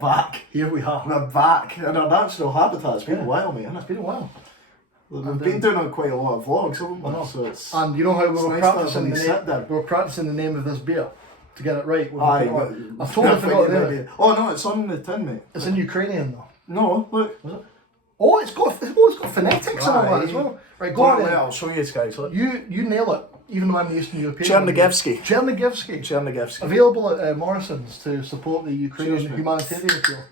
back. Here we are. We're back in our natural habitat. It's been a while, mate. It's been a while. We've been doing quite a lot of vlogs, haven't we? So it's, and you know how we were practicing the name of this beer to get it right. I totally forgot the name. Oh no, it's on the tin, mate. It's in Ukrainian though. No, look. Was it? Oh, it's got phonetics and all that as well. Right, go on then. I'll show you guys. Look. You nail it, even though I'm the Eastern European. Chernigevsky. Available at Morrison's to support the Ukrainian humanitarian appeal.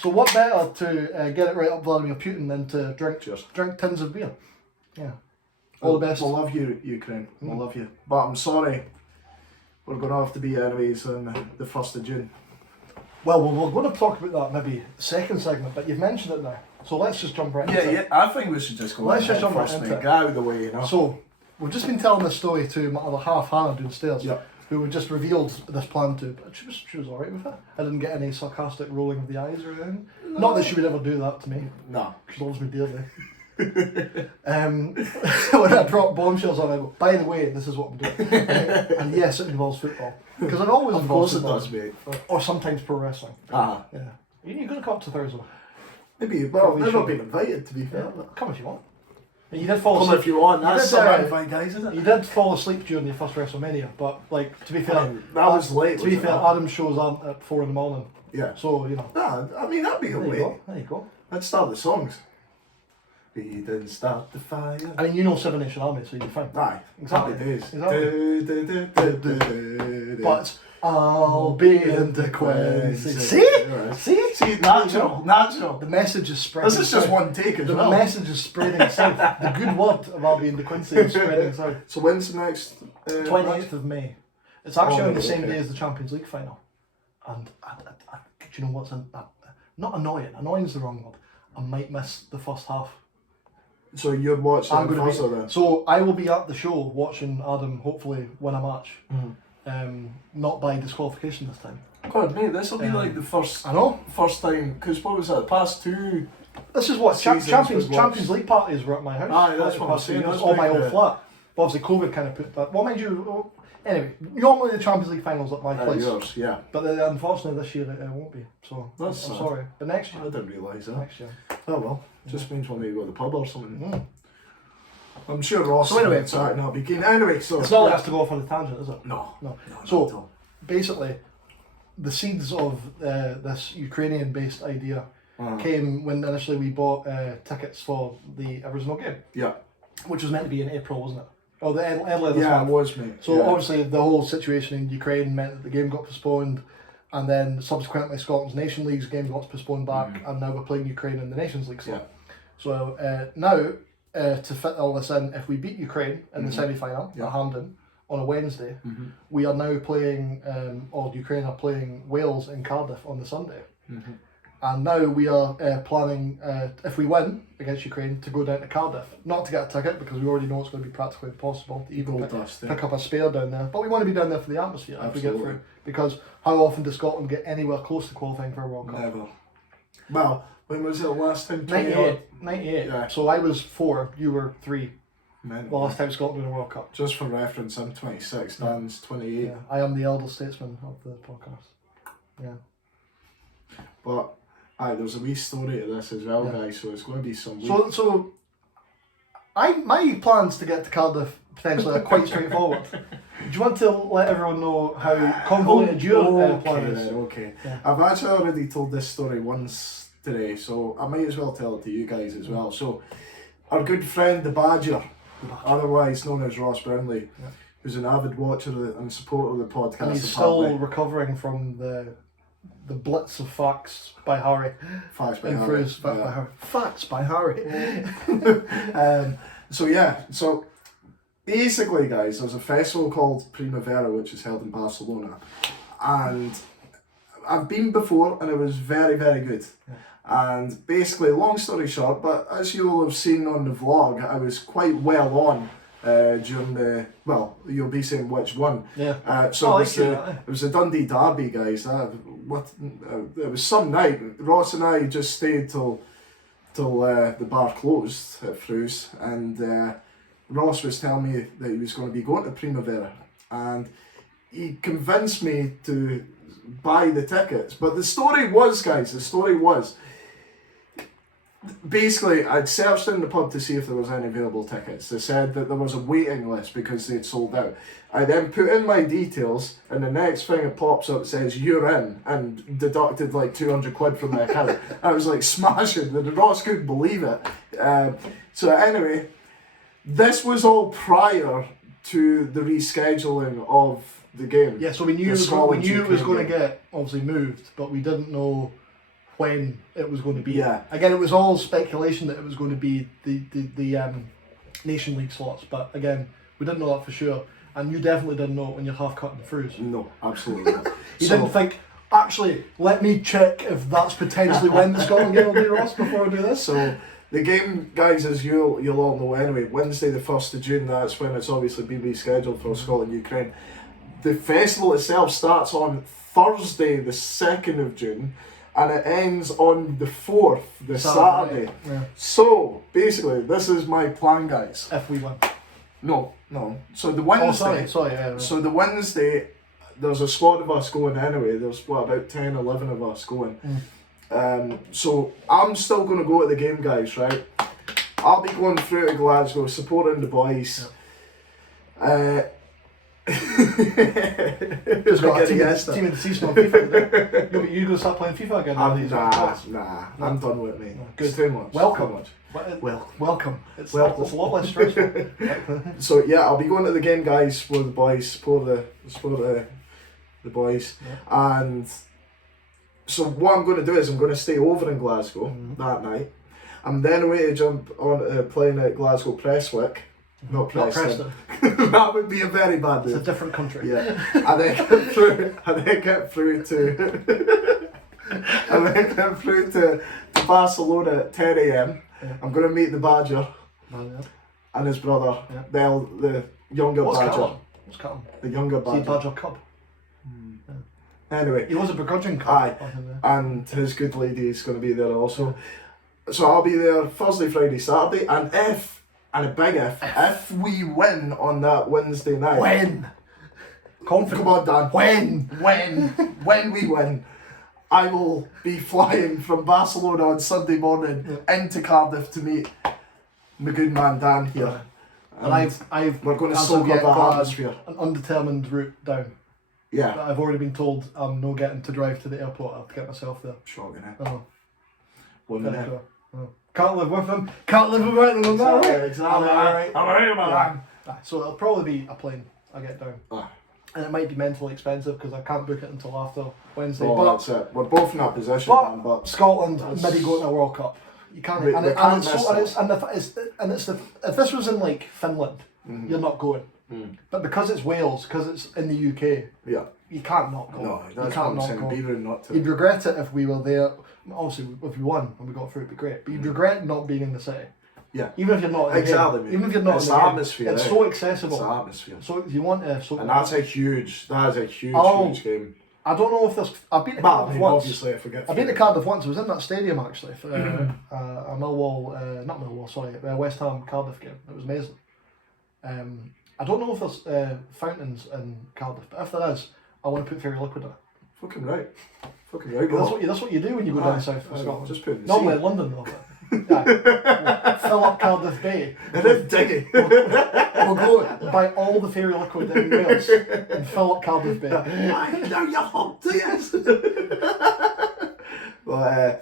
So what better to get it right up Vladimir Putin than to drink tins of beer? Yeah. All the best. We love you, Ukraine. We love you. But I'm sorry, we're going to have to be anyways on the 1st of June. Well, we're going to talk about that maybe second segment, but you've mentioned it now. So let's just jump right into it. Yeah, I think we should just go Let's just jump right into it. Get out of the way, you know. So, we've just been telling this story to my other half, Hannah, downstairs. Yep. Who we just revealed this plan to, but she was alright with it. I didn't get any sarcastic rolling of the eyes or anything. No. Not that she would ever do that to me. No. She loves me dearly. When I drop bombshells on, I go, by the way, this is what I'm doing. And yes, it involves football. Because it always involves football. Of course it does, mate. Or sometimes pro wrestling. Ah. Yeah. You're going to come up to Thursday. Maybe, well, I've never been invited, to be fair. Yeah. Come if you want. You did fall asleep. Come if you want, that's invite guys, isn't it? You did fall asleep during your first WrestleMania, but like, to be fair, that was late. To be fair, Adam's shows aren't at 4 in the morning. Yeah. So, you know. Nah, I mean, that'd be a way. There you go. Let's start the songs. We didn't start the fire. I mean, you know Seven Nation Army, so you're fine. Aye, exactly. Happy days. Exactly. But I'll be in the Quincy. See? Natural. The message is spreading. This is just one take as well. The message is spreading south. The good word of I'll be in the Quincy is spreading south. So when's the next? 28th of May. It's actually on the same day as the Champions League final. And do you know what's not annoying? Annoying is the wrong word. I might miss the first half. So you're watching then? So I will be at the show watching Adam hopefully win a match. Not by disqualification this time. God, mate, this will be like the first. I know. First time, because what was that? The past two. This is what Champions League parties were at my house. Aye, that's what I'm saying. That's on my old flat. But obviously, COVID kind of put that. Well, mind you. Anyway, normally the Champions League finals at my place. Yours, yeah. But unfortunately this year it won't be. So I'm sorry. But next year. I didn't realise that. Next year. Oh well. Just means when we go to the pub or something. I'm sure Ross. So anyway, and I'll be keen. Anyway, so it's not like us to go off on a tangent, is it? No. So basically, the seeds of this Ukrainian-based idea came when initially we bought tickets for the original game. Yeah. Which was meant to be in April, wasn't it? Oh, the earlier this month. It was, mate. So obviously the whole situation in Ukraine meant that the game got postponed, and then subsequently Scotland's Nation League's game got postponed back, and now we're playing Ukraine in the Nations League. So now, to fit all this in, if we beat Ukraine in the semi-final at Hampden on a Wednesday, we are now playing, or Ukraine are playing Wales in Cardiff on the Sunday. And now we are planning, if we win against Ukraine, to go down to Cardiff. Not to get a ticket, because we already know it's going to be practically impossible to even pick up a spare down there. But we want to be down there for the atmosphere if we get through. Because how often does Scotland get anywhere close to qualifying for a World Cup? Never. Well, when was it the last time? 98. Yeah. So I was 4, you were 3. The last time Scotland won a World Cup. Just for reference, I'm 26, Dan's 28. Yeah, I am the elder statesman of the podcast. Yeah. But there's a wee story to this as well, guys, so it's going to be some... So my plans to get to Cardiff potentially are quite straightforward. Do you want to let everyone know how convoluted your plan is? Okay. Yeah. I've actually already told this story once today, so I might as well tell it to you guys as well. So, our good friend the Badger, otherwise known as Ross Brownlee, who's an avid watcher and supporter of the podcast. And he's still recovering from the blitz of facts by Harry. Facts by Harry. Facts by Harry. So basically, guys, there's a festival called Primavera, which is held in Barcelona, and I've been before, and it was very, very good. And basically, long story short, but as you'll have seen on the vlog, I was quite well on during the, well, you'll be saying which one. Yeah. So it was a Dundee derby, guys. It was some night. Ross and I just stayed till the bar closed at Fru's, and Ross was telling me that he was going to be going to Primavera, and he convinced me to buy the tickets. But the story was, guys, basically, I'd searched in the pub to see if there was any available tickets. They said that there was a waiting list because they'd sold out. I then put in my details, and the next thing it pops up says, you're in, and deducted like 200 quid from my account. I was like smashing, the Ross couldn't believe it. So anyway, this was all prior to the rescheduling of the game. Yeah, so we knew it was going to get obviously moved, but we didn't know when it was going to be. Yeah. Again, it was all speculation that it was going to be the Nation League slots, but again, we didn't know that for sure. And you definitely didn't know it when you're half cutting through. No, absolutely not. You didn't think, actually, let me check if that's potentially when the Scotland game will be, Ross, before we do this. So the game, guys, as you'll all know anyway, Wednesday the 1st of June, that's when it's obviously been rescheduled for Scotland-Ukraine. The festival itself starts on Thursday the 2nd of June, and it ends on the 4th, the Saturday. Yeah. So, basically, this is my plan, guys. If we win. No. So the Wednesday... Oh, sorry, yeah. Right. So the Wednesday, there's a squad of us going anyway. There's, about 10, 11 of us going. So I'm still going to go to the game, guys, right? I'll be going through to Glasgow, supporting the boys. Just got a team of the season on FIFA. You going to start playing FIFA again? Nah, I'm done with it, mate. Good. It's too much. Welcome. Welcome. It's a lot less stressful. So yeah, I'll be going to the game, guys, for the boys, support the boys, and so what I'm going to do is I'm going to stay over in Glasgow that night. I'm then away to jump on playing at Glasgow Prestwick. Not Preston. That would be a very bad move. It's a different country. Yeah. And then get through to Barcelona at 10 a.m. Yeah. I'm going to meet the Badger and his brother, the younger Badger. What's Callum? The younger Badger. See Badger Cub. Anyway. He was a begrudging Cub. Aye. And his good lady is going to be there also. So I'll be there Thursday, Friday, Saturday, and a big if we win on that Wednesday night. When? Confident. Come on, Dan. When we win, I will be flying from Barcelona on Sunday morning into Cardiff to meet my good man Dan here. And we're going to as soak of yet up the got atmosphere. an undetermined route down. Yeah. But I've already been told I'm not getting to drive to the airport. I have to get myself there. Shocking, eh? Oh. One minute. Can't live with them. Can't live without them. Exactly. So it'll probably be a plane I get down. And it might be mentally expensive because I can't book it until after Wednesday. But that's it. We're both in that position. But Scotland maybe going to a World Cup. You can't. If this was in like Finland, you're not going. But because it's Wales, because it's in the UK, you can't not go. No, that's what I'm saying. Be rude not to. You'd regret it if we were there. Obviously, if we won and we got through, it'd be great. But you'd regret not being in the city. Yeah. Even if you're not in the game. Even if you're not it's in the atmosphere. It's so accessible. It's the atmosphere. So if you want to. And that's a huge huge game. I don't know if there's. I've been to Cardiff once. Obviously, I forget. I've been to Cardiff once. I was in that stadium actually for a West Ham Cardiff game. It was amazing. I don't know if there's fountains in Cardiff, but if there is, I want to put fairy liquid in it. Fucking right. That's what you do when you go down south of Scotland. Just put it in the Normally sea. in London though. Fill up Cardiff Bay. It is digging. We'll go buy all the fairy liquid in Wales and fill up Cardiff Bay. I know you're hot, yes. Well,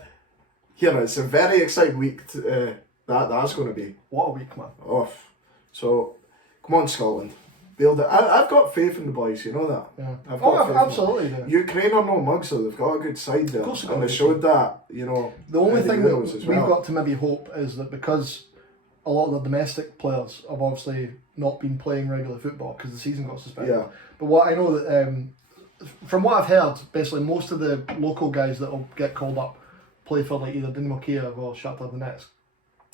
it's a very exciting week. That's going to be. What a week, man. So, come on, Scotland. Build it. I've got faith in the boys, you know that. Yeah. I've got faith absolutely. In Ukraine are no mugs, so they've got a good side there. Of course, and they showed that, you know. The only thing that we've well. got to maybe hope is that because a lot of the domestic players have obviously not been playing regular football because the season got suspended. Yeah. But what I know that from what I've heard, basically most of the local guys that will get called up play for like either Dynamo Kiev or Shakhtar Donetsk.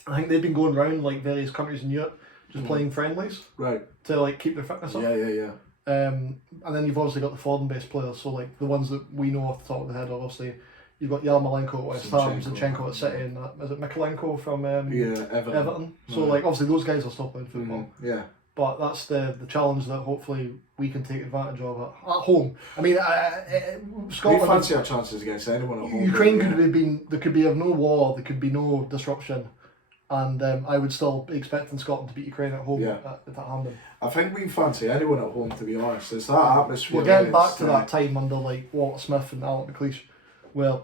I think they've been going around like various countries in Europe just playing friendlies. Right. To like keep their fitness up. Yeah. And then you've obviously got the foreign-based players, so like the ones that we know off the top of the head, obviously you've got Yarmolenko at West Ham, Zinchenko at City, and is it Mikolenko from Everton. So like obviously those guys are still playing football. Yeah. But that's the challenge that hopefully we can take advantage of at home. I mean, Scotland. We fancy our chances against anyone at home. Ukraine could have been. There could be no war. There could be no disruption, and I would still be expecting Scotland to beat Ukraine at home at Hampden. I think we fancy anyone at home, to be honest. It's that atmosphere. We're getting back to that time under like Walter Smith and Alec McLeish, where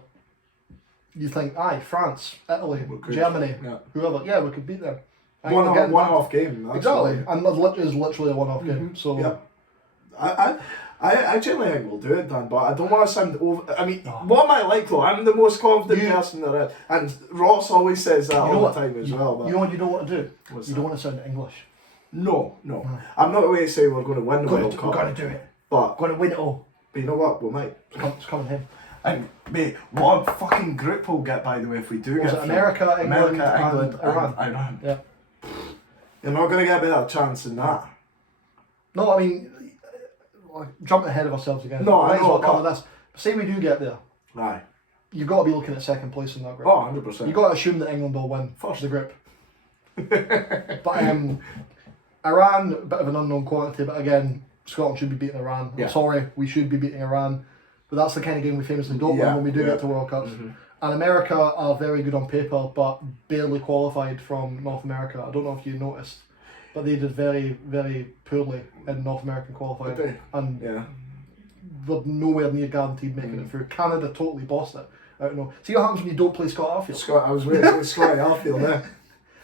you think, France, Italy, Germany, whoever, we could beat them. One-off game. Exactly, and it is literally a one-off game. So I genuinely think we'll do it, Dan, but I don't want to sound over. I mean, what am I like though? I'm the most confident person there is, and Ross always says that all the time as well. But you know what you don't want to do? Don't want to sound English. No. I'm not going to say we're going to win the World Cup. We're going to do it. But we're going to win it all. But you know what? We might. It's coming in. And mate, what a fucking group we'll get, by the way, if we do get it America, England, and Iran. Yeah. You're not going to get a better chance than that. No, I mean, jumping ahead of ourselves again. No, I know. Cover this. Say we do get there. Aye. You've got to be looking at second place in that group. Oh, 100%. You've got to assume that England will win first the group. But Iran, a bit of an unknown quantity, but again, Scotland should be beating Iran. Yeah. I'm sorry, we should be beating Iran. But that's the kind of game we famously don't win when we do get to World Cups. Mm-hmm. And America are very good on paper, but barely qualified from North America. I don't know if you noticed, but they did very, very poorly in North American qualifying. And they're nowhere near guaranteed making it through. Canada totally bossed it. I don't know. See what happens when you don't play Scott Arfield? I was waiting for Scott Arfield there.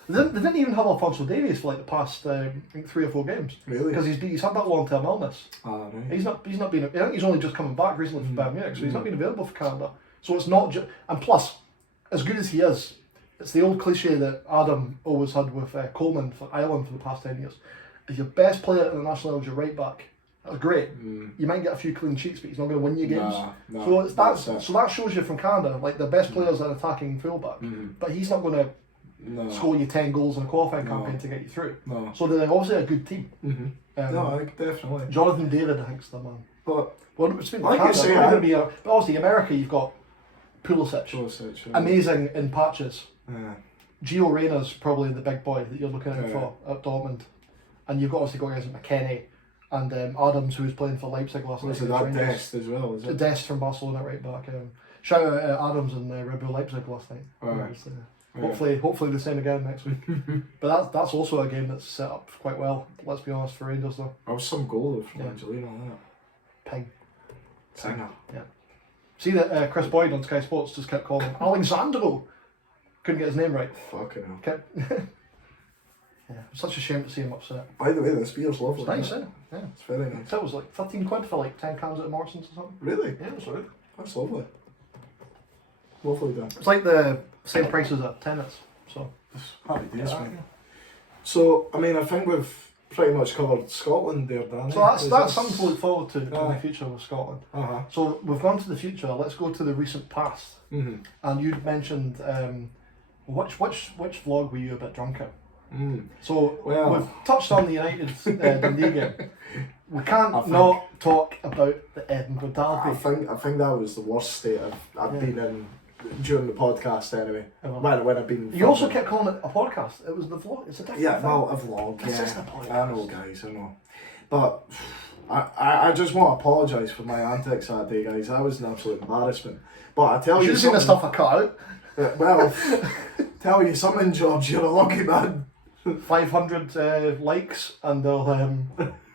They didn't even have Alfonso Davies for like the past I think 3 or 4 games. Really? Because he's had that long-term illness. Ah, right. He's not been. I think he's only just coming back recently from Bayern Munich, so he's not been available for Canada. So it's not just. And plus, as good as he is, it's the old cliche that Adam always had with Coleman for Ireland for the past 10 years. If your best player at the national level is your right back, that's great. You might get a few clean sheets, but he's not going to win you games. So that shows you from Canada, like the best players are attacking fullback, but he's not going to score you 10 goals in a qualifying campaign to get you through. So they're obviously a good team. No, I think definitely. Jonathan David, I think, is the man. But it's like Canada, you say, but obviously America, you've got Pulisic, amazing in patches. Gio Reyna's probably the big boy that you're looking out for at Dortmund, and you've obviously got guys like McKennie and Adams, who was playing for Leipzig last night. So that Dest as well, is it? Dest from Barcelona, right back. Shout out Adams and Red Bull Leipzig last night. Hopefully the same again next week. But that's also a game that's set up quite well. Let's be honest, for Rangers though. That was some goal from Angelino, wasn't it? Ping. Singer. Yeah. See that Chris Boyd on Sky Sports just kept calling him Alexandro. Couldn't get his name right. Fucking hell. Such a shame to see him upset. By the way, this beer's lovely. It's nice, eh? Yeah. It's very nice. It was like 13 quid for like 10 cans at Morrison's or something. Really? Yeah, it was right. That's lovely. Lovely done. It's like the same price as at Tenets, so. Happy days, mate. So, I mean, I think we've pretty much covered Scotland there, Dan. So that's something to look forward to in the future with Scotland. So we've gone to the future, let's go to the recent past. And you'd mentioned, which vlog were you a bit drunk at? So we've touched on the United Dundee game. We can't not talk about the Edinburgh Derby. I think that was the worst state I've been in during the podcast anyway. When I've been. You also kept calling it a podcast. It was the vlog. It's a different thing. Well, a vlog. This is the podcast. I know, guys. I know. But I just want to apologise for my antics that day, guys. That was an absolute embarrassment. But I tell you, should have seen the stuff I cut out. Well, tell you something, George. You're a lucky man. 500 likes and they'll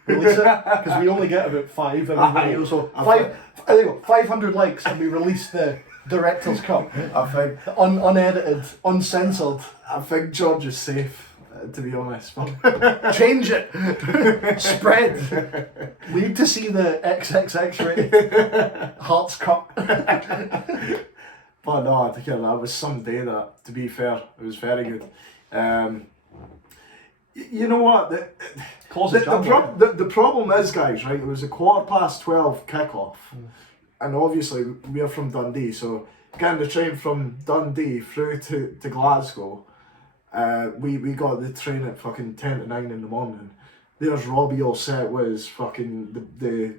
release it because we only get about 5 every video. So 500 likes and we release the director's cut. I think unedited, uncensored. I think George is safe, to be honest. Change it. Spread. We need to see the XXX rated Hearts cut. But no, I think that was some day that, to be fair, it was very good. You know what? The problem is, guys, right? It was a 12:15 kickoff, and obviously we're from Dundee, so getting the train from Dundee through to Glasgow, we got the train at fucking 10 to 9 in the morning. There's Robbie all set with his fucking the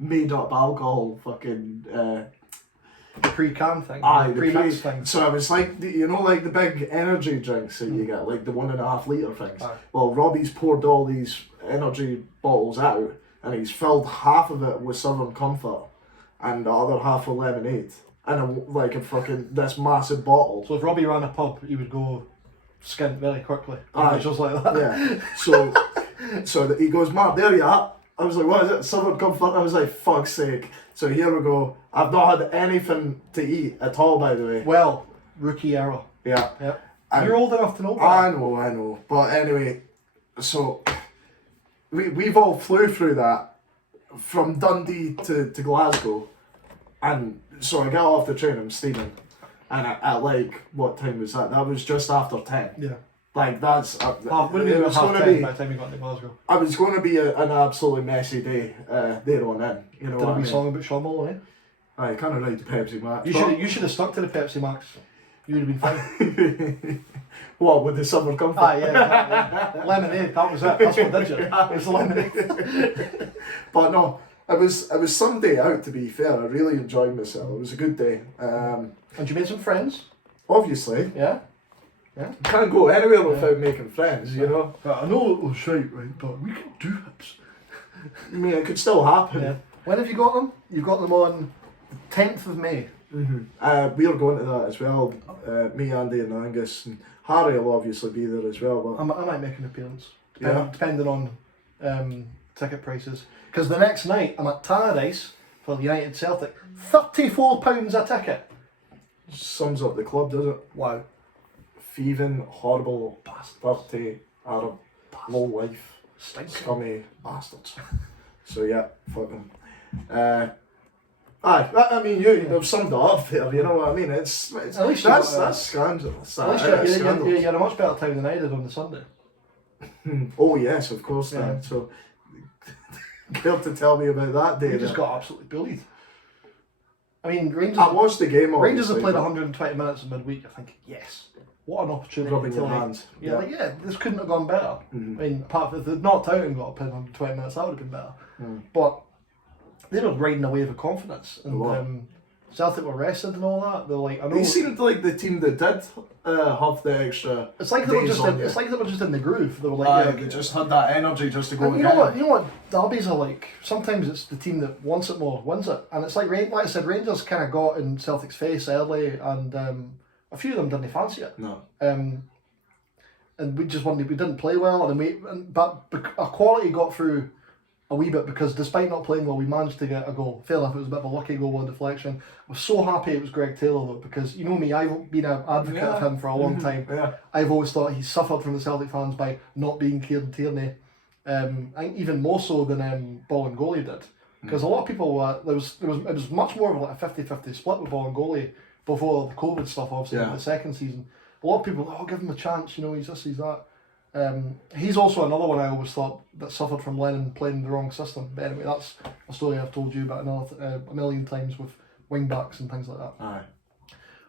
made up alcohol fucking. Pre-can thing. Pre-mix thing. So it was like, like the big energy drinks that you get, like the 1.5 litre things. Well, Robbie's poured all these energy bottles out, and he's filled half of it with Southern Comfort and the other half with lemonade. And a fucking, this massive bottle. So if Robbie ran a pub, he would go skint very quickly. Aye. Just like that. Yeah. So he goes, Mark, there you are. I was like, what is it? Southern Comfort? I was like, fuck's sake. So here we go. I've not had anything to eat at all, by the way. Well, rookie error. Yeah. Yep. And you're old enough to know that. I know. But anyway, so we've all flew through that from Dundee to Glasgow. And so I got off the train, I'm steaming. And at like, what time was that? That was just after 10. Yeah. Like, that's... Would have been about half 10 by the time you got to Glasgow. I was going to be an absolutely messy day there on in. You know Did what a wee I mean? song about Schaumel, eh? I kind of ride the Pepsi Max. You should have stuck to the Pepsi Max. You would have been fine. What, with the Southern Comfort? Ah, yeah. Lemonade, that was it. That's what did you. It was the lemonade. But no, it was some day out, to be fair. I really enjoyed myself. It was a good day. And you made some friends? Obviously. Yeah. Can't go anywhere without making friends, you know? I know it was shite, right, but we can do it. I mean, it could still happen. Yeah. When have you got them? You got them on the 10th of May. Mm-hmm. We are going to that as well. Me, Andy and Angus. And Harry will obviously be there as well. But I might make an appearance. Yeah. Depending on ticket prices. Because the next night I'm at Tannadice for the United Celtic. £34 a ticket. Sums up the club, does it? Wow. Thieving, horrible, dirty, Arab, low life, Stinks. scummy bastards. So yeah, fuck them. I mean, you've summed it up there, you know what I mean? It's At least that's scandalous. At least you had a much better time than I did on the Sunday. Oh yes, of course. Yeah. Then. So, care to tell me about that day? We just then? got absolutely bullied. I mean, Rangers. I watched the game. Rangers have obviously, played but 120 minutes in midweek. I think yes. What an opportunity rubbing to your like, hands. yeah, this couldn't have gone better. Mhm. I mean, apart from if they'd knocked out and got up in 120 minutes, that would have been better. Mm. But they were riding a wave of confidence, They were. and Celtic were rested and all that. They're like, I know. They seemed like the team that did have the extra. It's like they were days just. on you. It's like they were just in the groove. They were like, They just had that energy just to go. and you know what? You know what? Derbies are like. Sometimes it's the team that wants it more wins it, and it's like like I said, Rangers kind of got in Celtic's face early, and a few of them didn't fancy it. No. And we didn't play well, but our quality got through a wee bit because despite not playing well, we managed to get a goal. Fair enough, it was a bit of a lucky goal with deflection. I was so happy it was Greg Taylor though, because you know me, I've been an advocate of him for a long time. Yeah. I've always thought he suffered from the Celtic fans by not being Kieran Tierney. I think even more so than Bolingoli did, because a lot of people it was much more of like a 50-50 split with Bolingoli before the COVID stuff. Obviously, in the second season, a lot of people give him a chance. You know, he's this, he's that. He's also another one I always thought that suffered from Lennon playing the wrong system. But anyway, that's a story I've told you about a million times with wing backs and things like that. Aye.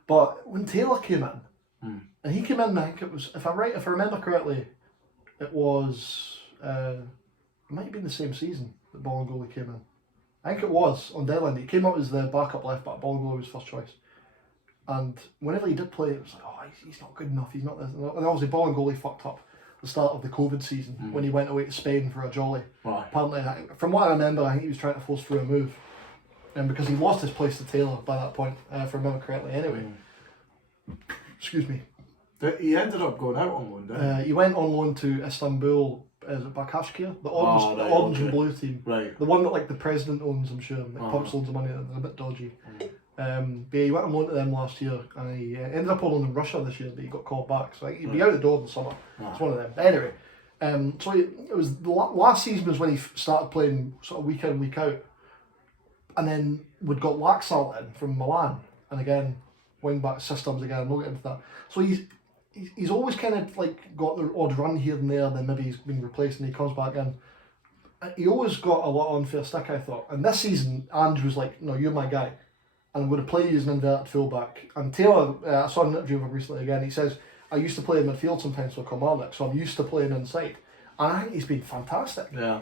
But when Taylor came in, and he came in, I think it was, if I remember correctly, it was it might have been the same season that Bolingoli came in. I think it was on deadline. He came out as the backup left back. Bolingoli was first choice. And whenever he did play, it was like, oh, he's not good enough. He's not this. And obviously, Bolingoli fucked up the start of the COVID season when he went away to Spain for a jolly. Right. Apparently, from what I remember, I think he was trying to force through a move, and because he lost his place to Taylor by that point, if I remember correctly. Anyway, excuse me. He ended up going out on loan, didn't he? He went on loan to Istanbul. Is it Başakşehir? The orange and blue team. Right. The one that like the president owns, I'm sure. Like, pumps loads of money. They're a bit dodgy. But yeah, he went on loan to them last year, and he ended up on loan in Russia this year, but he got called back. So he'd be out the door in the summer. It's one of them. Anyway, so it was the last season was when he started playing sort of week in, week out, and then we'd got Laxalt in from Milan, and again wing back systems again. We'll get into that. So he's always kind of like got the odd run here and there, then maybe he's been replaced and he comes back in. He always got a lot of unfair stick, I thought. And this season, Ange was like, no, you're my guy. And I'm going to play you as an inverted fullback. And Taylor, I saw an interview of him recently again, he says, I used to play in midfield sometimes for Kilmarnock, so I'm used to playing inside. And I think he's been fantastic. Yeah.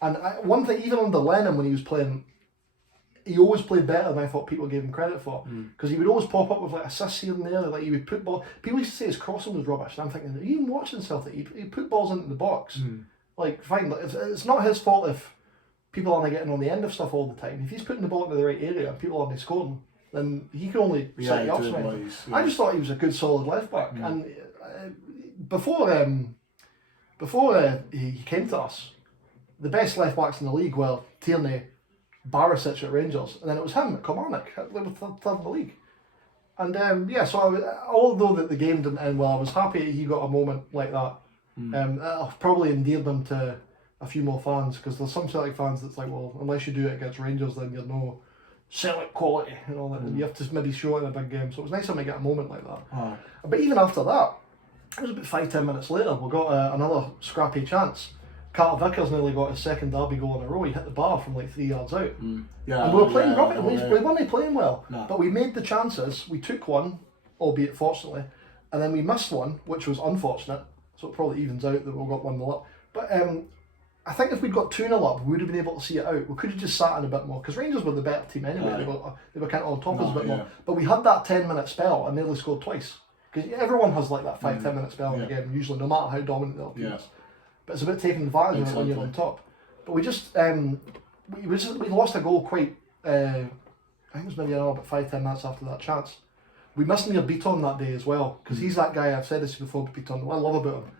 And one thing, even under Lennon when he was playing, he always played better than I thought people gave him credit for. Because he would always pop up with like assists here and there, like he would put ball. People used to say his crossing was rubbish, and I'm thinking, even watching Celtic, he put balls into the box. Like, fine, it's not his fault if people aren't getting on the end of stuff all the time. If he's putting the ball into the right area and people aren't scoring, then he can only set you up. I just thought he was a good, solid left back. And before he came to us, the best left backs in the league were Tierney, Barisic at Rangers, and then it was him at Kilmarnock, with third in the league. And so although that the game didn't end well, I was happy he got a moment like that. It probably endeared them to a few more fans, because there's some Celtic fans that's like, well, unless you do it against Rangers, then you're no Celtic quality and all that. And you have to maybe show it in a big game. So it was nice of him to get a moment like that. But even after that, it was about 5-10 minutes later, we got another scrappy chance. Carter Vickers nearly got his second derby goal in a row. He hit the bar from like 3 yards out. Yeah, and we were playing rubbish. We weren't playing well. No. But we made the chances. We took one, albeit fortunately, and then we missed one, which was unfortunate. So it probably evens out that we got 1-0 up. But I think if we'd got 2-0 up, we would have been able to see it out. We could have just sat in a bit more, because Rangers were the better team anyway. They were kind of on top of us a bit more. But we had that 10-minute spell and nearly scored twice. Because everyone has like that 5-10 minute spell in the game, usually, no matter how dominant their team is. But it's about taking advantage of it when you're on top. But we just we lost a goal quite. I think it was maybe about 5-10 minutes after that chance. We missed near Beaton that day as well, because he's that guy. I've said this before. Beaton, what I love about him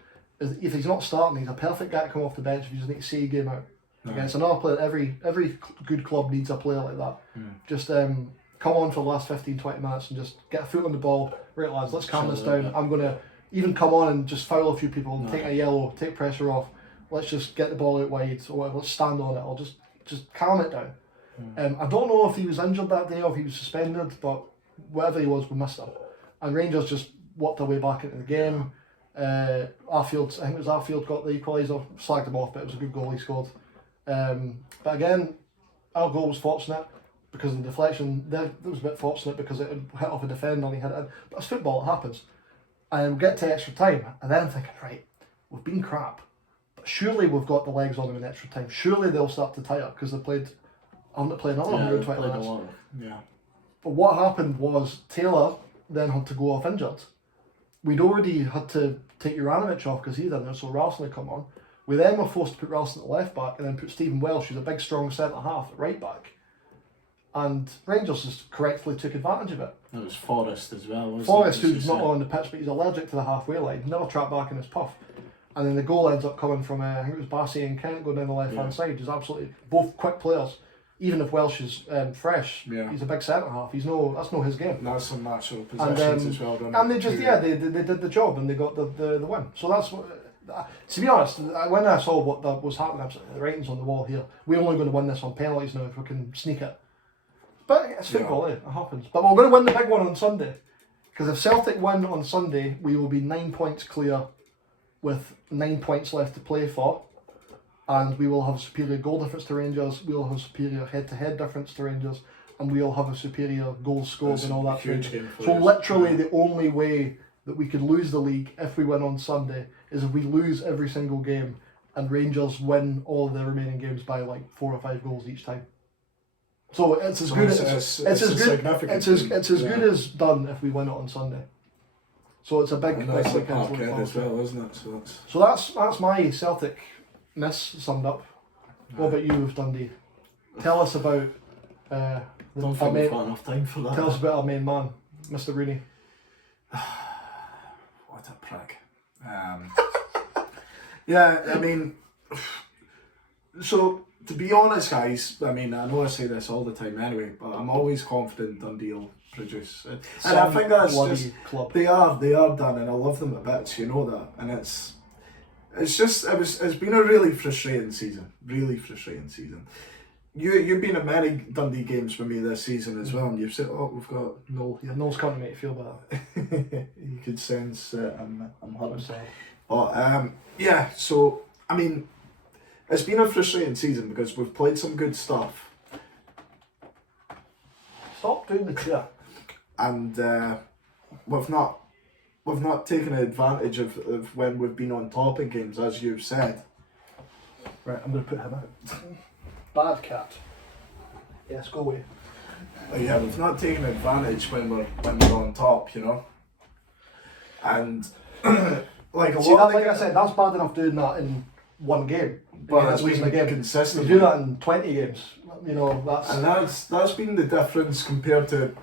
is that if he's not starting, he's a perfect guy to come off the bench if you just need to see a game out. It's another player. Every good club needs a player like that. Just come on for the last 15-20 minutes and just get a foot on the ball. Right, lads, let's calm this down. I'm going to even come on and just foul a few people and take a yellow, take pressure off. Let's just get the ball out wide or whatever. Let's stand on it. I'll just calm it down. I don't know if he was injured that day or if he was suspended, but whatever he was, we missed him. And Rangers just worked their way back into the game. I think it was Arfield got the equaliser, slagged him off, but it was a good goal he scored. But again, our goal was fortunate because of the deflection. It was a bit fortunate because it hit off a defender and he hit it in. But it's football, it happens. And we get to extra time, and then I'm thinking, right, we've been crap, but surely we've got the legs on them in extra time. Surely they'll start to tire because they haven't played another 120 minutes. But what happened was Taylor then had to go off injured. We'd already had to take Juranovic off because he didn't, so Ralston had come on. We then were forced to put Ralston at left back and then put Stephen Welsh, who's a big, strong centre half, at right back. And Rangers just correctly took advantage of it. It was Forrest as well, wasn't Forrest, who's not on the pitch, but he's allergic to the halfway line. He never trapped back in his puff. And then the goal ends up coming from, I think it was Bassey and Kent going down the left-hand side. He's absolutely, both quick players. Even if Welsh is fresh, he's a big centre half. That's no his game. That's some natural possessions as well, and they just they did the job and they got the win. So that's what. To be honest, when I saw what was happening, I was like, the writing's on the wall here. We're only going to win this on penalties now if we can sneak it. But it's football, it happens. But we're going to win the big one on Sunday, because if Celtic win on Sunday, we will be 9 points clear, with 9 points left to play for. And we will have superior goal difference to Rangers, we will have superior head-to-head difference to Rangers, and we will have a superior goals scored and all that. So literally the only way that we could lose the league if we win on Sunday is if we lose every single game and Rangers win all the remaining games by like 4 or 5 goals each time. So it's as good as done if we win it on Sunday. So it's a big, and that's like Parkhead as well, isn't it? So that's my Celtic-ness summed up. What about you with Dundee? Tell us about don't think we've got enough time for that. Tell us about our main man, Mr. Rooney. What a prick. Yeah, I mean, so to be honest, guys, I mean, I know I say this all the time anyway, but I'm always confident Dundee will produce. And I think that's just, club. They are done, and I love them a bit, you know that. And it's been a really frustrating season. You've been at many Dundee games with me this season as well, and you've said, "Oh, we've got Noel here." Noel's coming to make you feel better. You could sense I'm hurt. But yeah, so I mean, it's been a frustrating season because we've played some good stuff. Stop doing the chair. And we've not taken advantage of when we've been on top in games, as you've said. Right, I'm going to put him out. Bad cat. Yes, go away. Yeah, we've not taken advantage when we're on top, you know. And like I said, that's bad enough doing that in one game. But that's it's losing a been game. consistent. You do that in 20 games. You know, that's been the difference compared to.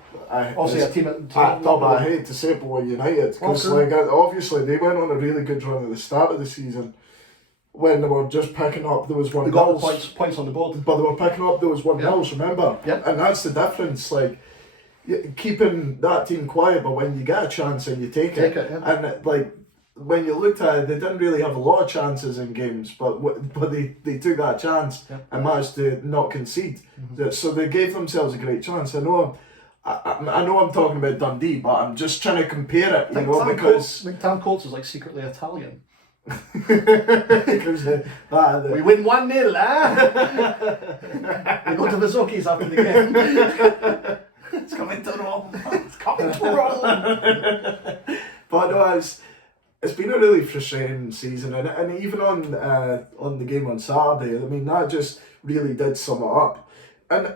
Also, a team at top. I hate to say it, but with United, because obviously they went on a really good run at the start of the season when they were just picking up those 1-0. They got points on the board, but they were picking up those 1-0. Remember, and that's the difference. Like keeping that team quiet, but when you get a chance and you take it. And like when you looked at it, they didn't really have a lot of chances in games, but they took that chance and managed to not concede. So they gave themselves a great chance. I know I'm talking about Dundee, but I'm just trying to compare it, because Tam Coates is like secretly Italian. Because we win 1-0, we go to the Zocchi's after the game. It's coming to Rome. It's coming to Rome. But no, it's been a really frustrating season, and even on the game on Saturday, I mean, that just really did sum it up. And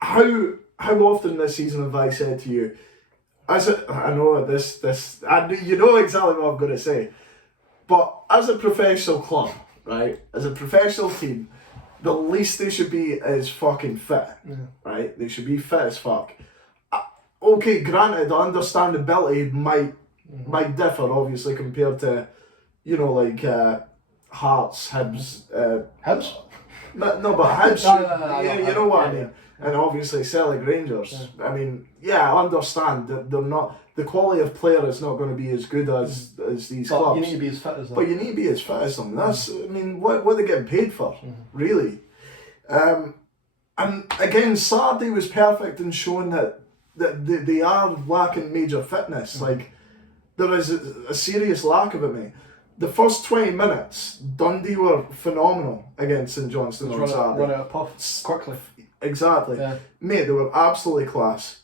how often this season have I said to you, I know this, and you know exactly what I'm going to say, but as a professional club, right, as a professional team, the least they should be is fucking fit, right? They should be fit as fuck. Okay, granted, the understandability might differ, obviously, compared to, like Hearts, Hibs. Hibs? No, but Hibs, you know what I mean? And obviously Celtic Rangers. I mean, I understand that they're not, the quality of player is not going to be as good as these clubs. You need to be as fit as them. But you need to be as fit as them. That's, I mean, what are they getting paid for, really? And again, Saturday was perfect in showing that they are lacking major fitness. Like, there is a serious lack of it, mate. The first 20 minutes, Dundee were phenomenal against St Johnstone on Saturday. Run out of puff quickly. Exactly. Mate, they were absolutely class.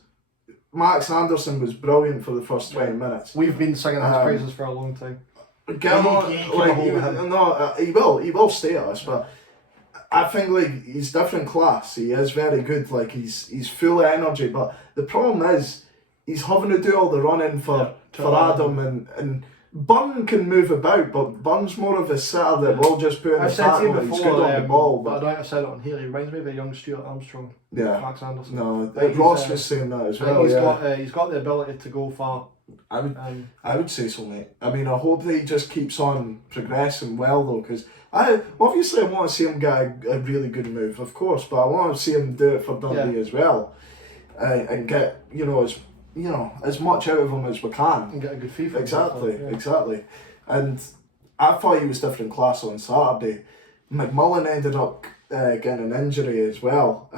Max Anderson was brilliant for the first 20 minutes. We've been singing his praises for a long time. He will stay at us, but I think like he's different class. He is very good. Like he's full of energy, but the problem is he's having to do all the running for Adam and Burn can move about, but Burn's more of a sitter that will just put in the pattern and he's good on the ball. But I don't have said it on here, he reminds me of a young Stuart Armstrong. Max Anderson. No, Ross was saying that as well. He's got the ability to go far. I would say so, mate. I mean, I hope that he just keeps on progressing well though, because I want to see him get a really good move, of course, but I want to see him do it for Dundee as well, and get as much out of him as we can. And get a good fee for him. Exactly. And I thought he was different class on Saturday. McMullen ended up getting an injury as well.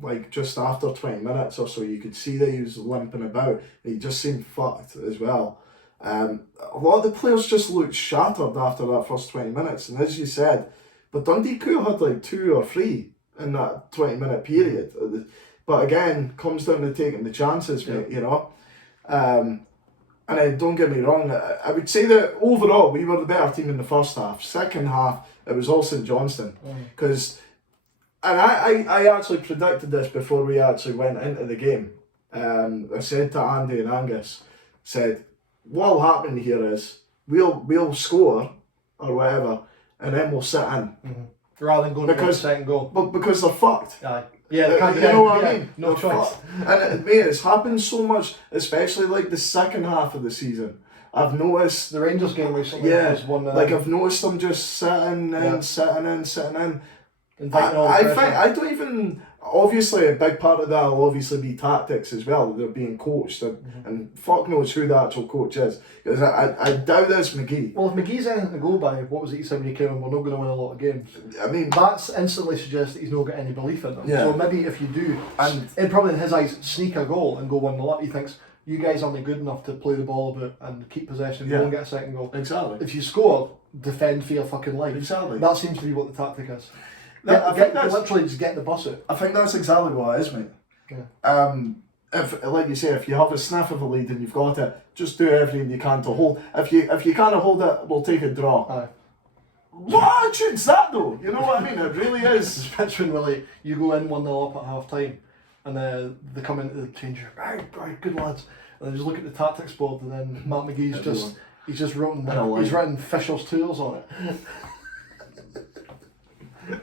Like just after 20 minutes or so, you could see that he was limping about. He just seemed fucked as well. A lot of the players just looked shattered after that first 20 minutes. And as you said, but Dundee could have had like 2 or 3 in that 20-minute period. But again, comes down to taking the chances, mate, And don't get me wrong, I would say that overall we were the better team in the first half. Second half, it was all St Johnstone. And I actually predicted this before we actually went into the game. I said to Andy and Angus, what will happen here is we'll score or whatever, and then we'll sit in. Rather than going to the second goal. But because they're fucked. Aye. You know what I mean? No choice. And mate, it's happened so much, especially like the second half of the season. I've noticed the Rangers game recently was one of them. Like I've noticed them just sitting in. I think I don't even. Obviously, a big part of that will obviously be tactics as well. They're being coached, and fuck knows who the actual coach is. Because I doubt it's McGee. Well, if McGee's anything to go by, what was it he said when he came in? We're not going to win a lot of games. I mean, that's instantly suggests that he's not got any belief in them. So maybe if you do, and probably in his eyes, sneak a goal and go 1-0 up, he thinks you guys aren't good enough to play the ball about and keep possession, go and get a second goal. Exactly. If you score, defend for your fucking life. Exactly. That seems to be what the tactic is. Literally just get the bus out. I think that's exactly what it is, mate. If, like you say, if you have a sniff of a lead and you've got it, just do everything you can to hold. If you can't hold it, we'll take a draw. Aye. What attitude's that though? You know what I mean? It really is. Especially when really, you go in 1-0 up at half time and they come into the change room, right, good lads. And they just look at the tactics board and then Matt McGee's just written Fisher's tools on it.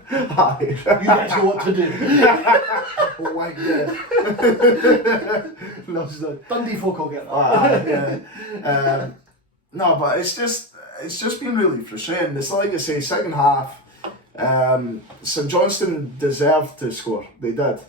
Aye. You guys know what to do. Like this. Dundee folk will get that. Yeah. No, but it's just been really frustrating. It's like I say, second half, St Johnstone deserved to score. They did.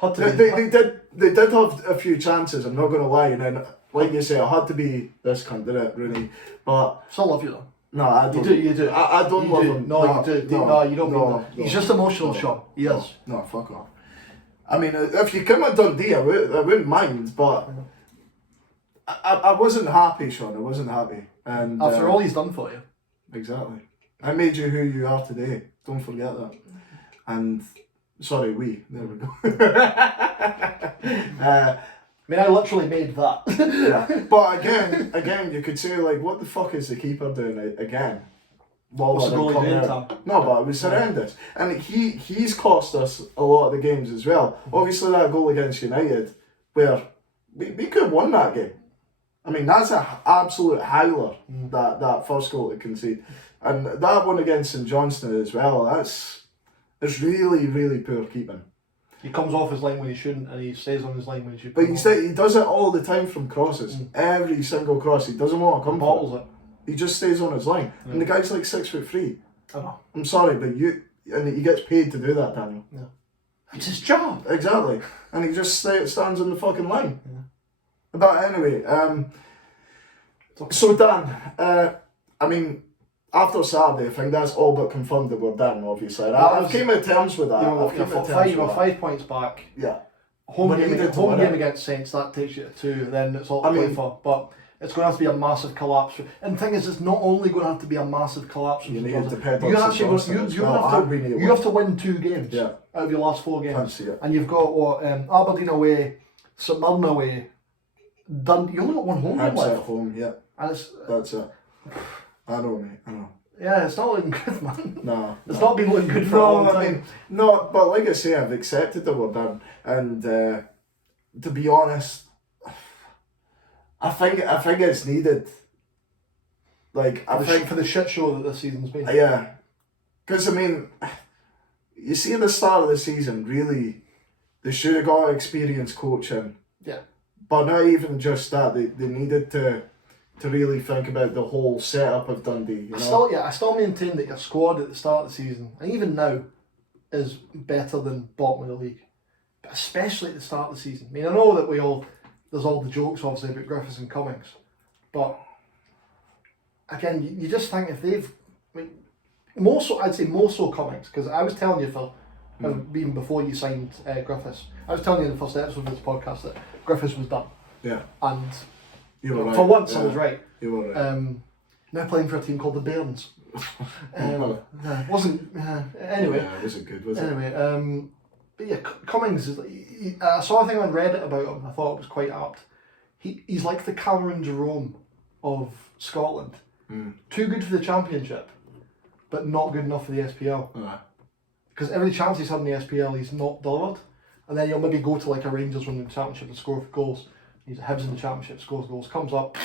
They did have a few chances. I'm not going to lie, and then like you say, it had to be this cunt, didn't it? Really, but still love you though. no, I don't. You do. I don't you love do. him. No, you do. No, you don't mean that. No. He's just emotional, Sean. He is. No, fuck off. I mean, if you come at Dundee, I wouldn't mind, but I wasn't happy, Sean. I wasn't happy. And after all he's done for you. Exactly. I made you who you are today. Don't forget that. And sorry, there we go. I mean, I literally made that. Yeah. But again, you could say like, what the fuck is the keeper doing again? What's the goalie doing, Tom? No, but it was horrendous, and he's cost us a lot of the games as well. Obviously, that goal against United, where we could have won that game. I mean, that's an absolute howler. That first goal to concede, and that one against St Johnstone as well. It's really, really poor keeping. He comes off his line when he shouldn't, and he stays on his line when he should. But he does it all the time from crosses. Every single cross, he doesn't want to come bottles for it. He just stays on his line, and the guy's like 6'3". I know. I'm sorry, but and he gets paid to do that, Daniel. Yeah. It's his job. Exactly, and he just stands on the fucking line. Yeah. But anyway, so Dan, I mean, after Saturday, I think that's all but confirmed that we're done. Obviously, I've came to terms with that. You were 5 points back. Yeah. Home game against Saints, that takes you to 2. Then it's all to play for, but. It's going to have to be a massive collapse. And the thing is, it's not only going to have to be a massive collapse. You have to win 2 games out of your last 4 games. And you've got Aberdeen away, St Mirren away, Dundee. You only got 1 home game left. At home, yeah. And that's it. I know, mate. I know. Yeah, it's not looking good, man. No. It's not been looking good for a long time. I mean, no, but like I say, I've accepted that we're done. And to be honest, I think it's needed. Like I think for the shit show that this season's been. Yeah, because I mean, you see at the start of the season, really, they should have got experienced coaching. Yeah. But not even just that. They needed to really think about the whole setup of Dundee. I still maintain that your squad at the start of the season, and even now, is better than bottom of the league. But especially at the start of the season. I mean, I know that there's all the jokes obviously about Griffiths and Cummings, but again, you just think if they've, I'd say more so Cummings, because I was telling you even before you signed Griffiths, I was telling you in the first episode of this podcast that Griffiths was done. Yeah. And you were right. For once, I was right. You were right. Now playing for a team called the Bairns. Wasn't anyway. Yeah, it wasn't good, was it? Anyway, but yeah, Cummings is. I saw a thing on Reddit about him. I thought it was quite apt. He's like the Cameron Jerome of Scotland. Too good for the Championship, but not good enough for the SPL. Because every chance he's had in the SPL, he's not delivered. And then he'll maybe go to like a Rangers win the Championship and score goals. He's a Hibs in the Championship, scores goals, comes up.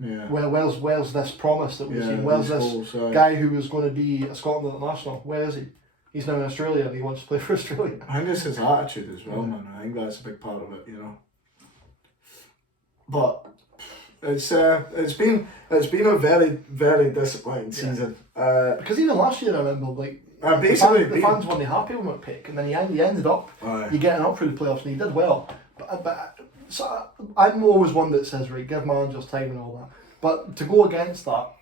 Yeah. Where's this promise that we've seen? Where's this guy who was going to be a Scotland international? Where is he? He's now in Australia and he wants to play for Australia. I think it's his attitude as well, man. I think that's a big part of it, But it's been a very, very disappointing season. Because even last year, I remember the fans weren't happy with McPick, and then he ended up getting up through the playoffs, and he did well. But so I'm always one that says, right, give managers time and all that. But to go against that,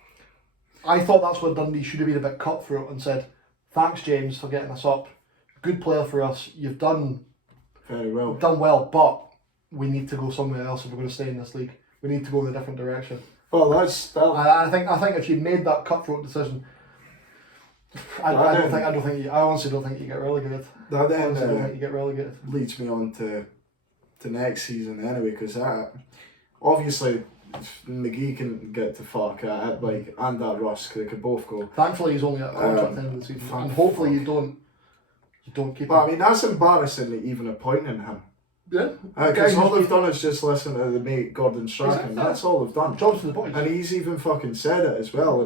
I thought that's where Dundee should have been a bit cutthroat and said, thanks James for getting us up. Good player for us. You've done very well. But we need to go somewhere else if we're going to stay in this league. We need to go in a different direction. Well, I think if you made that cutthroat decision, I honestly don't think you get relegated. That I honestly don't think you get relegated. Leads me on to next season anyway, because obviously McGee can get to fuck and Rusk, they could both go. Thankfully he's only at a contract at the end of the season, and hopefully you don't keep him. I mean, that's embarrassing that even appointing him. Yeah. Because all they've done is just listen to the mate Gordon Strachan. Exactly. That's all they've done. Jobs for the boys. And he's even fucking said it as well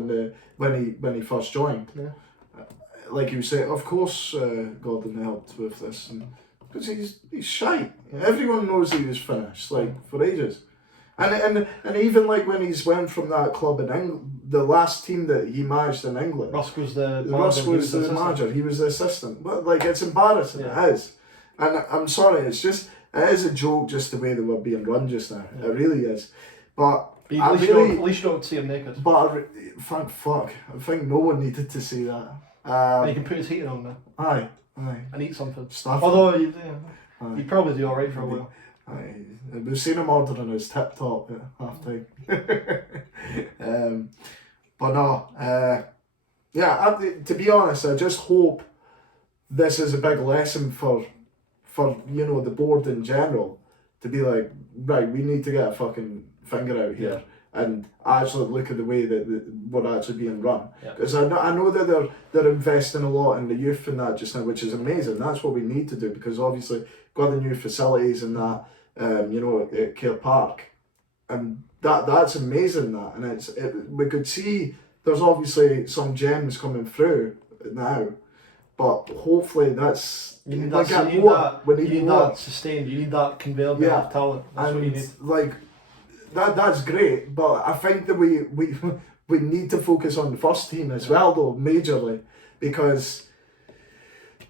when he first joined. Yeah. like you say, of course, Gordon helped with this, because he's shite. Everyone knows he was finished, like, for ages. And even like when he's went from that club in England, the last team that he managed in England, Rusk was the manager. He was the assistant. But like, it's embarrassing. Yeah. It is. And I'm sorry. It is a joke just the way they were being run just now. Yeah. It really is. But at least you don't see him naked. But thank fuck. I think no one needed to see that. He can put his heater on now. Aye. And eat something. Stuff. Although you probably do alright for a while. We've seen him ordering his tip top at half time. But no, to be honest, I just hope this is a big lesson for the board in general, to be like, right, we need to get a fucking finger out here and actually look at the way that we're actually being run. Because I know that they're investing a lot in the youth and that just now, which is amazing. That's what we need to do, because obviously got the new facilities and that. At Care Park, and that's amazing. That, and we could see there's obviously some gems coming through now, but hopefully that's you need that sustained. You need that conveyor belt of talent. That's what you need. Like that's great, but I think that we need to focus on the first team as well, though, majorly, because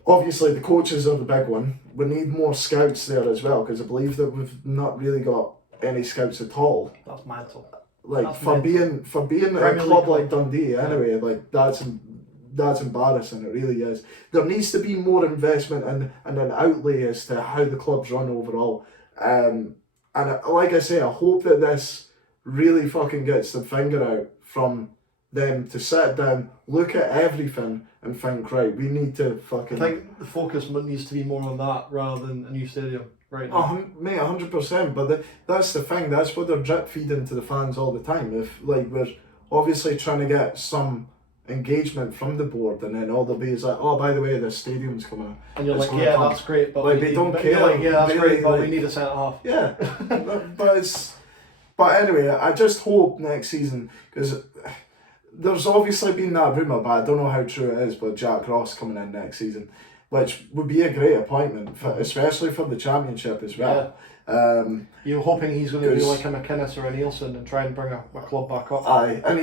obviously the coaches are the big one. We need more scouts there as well, because I believe that we've not really got any scouts at all. That's mental. Like, that's for mental. being a club like Dundee anyway, like that's embarrassing. It really is. There needs to be more investment and an outlay as to how the club's run overall. And like I say, I hope that this really fucking gets the finger out from them to sit down, look at everything and think, right, we need to fucking... I think the focus needs to be more on that rather than a new stadium right now. Mate, 100%, but that's the thing, that's what they're drip feeding to the fans all the time. If, like, we're obviously trying to get some engagement from the board, and then all they'll be is like, oh, by the way, the stadium's coming. And you're like, yeah, that's great, but like, they don't care. Like, yeah, that's great, but like, we need a centre half. Yeah, but anyway, I just hope next season, because there's obviously been that rumour, but I don't know how true it is, but Jack Ross coming in next season, which would be a great appointment, especially for the Championship as well. Yeah. You're hoping he's going to be like a McInnes or a Nielsen and try and bring a club back up. Aye, and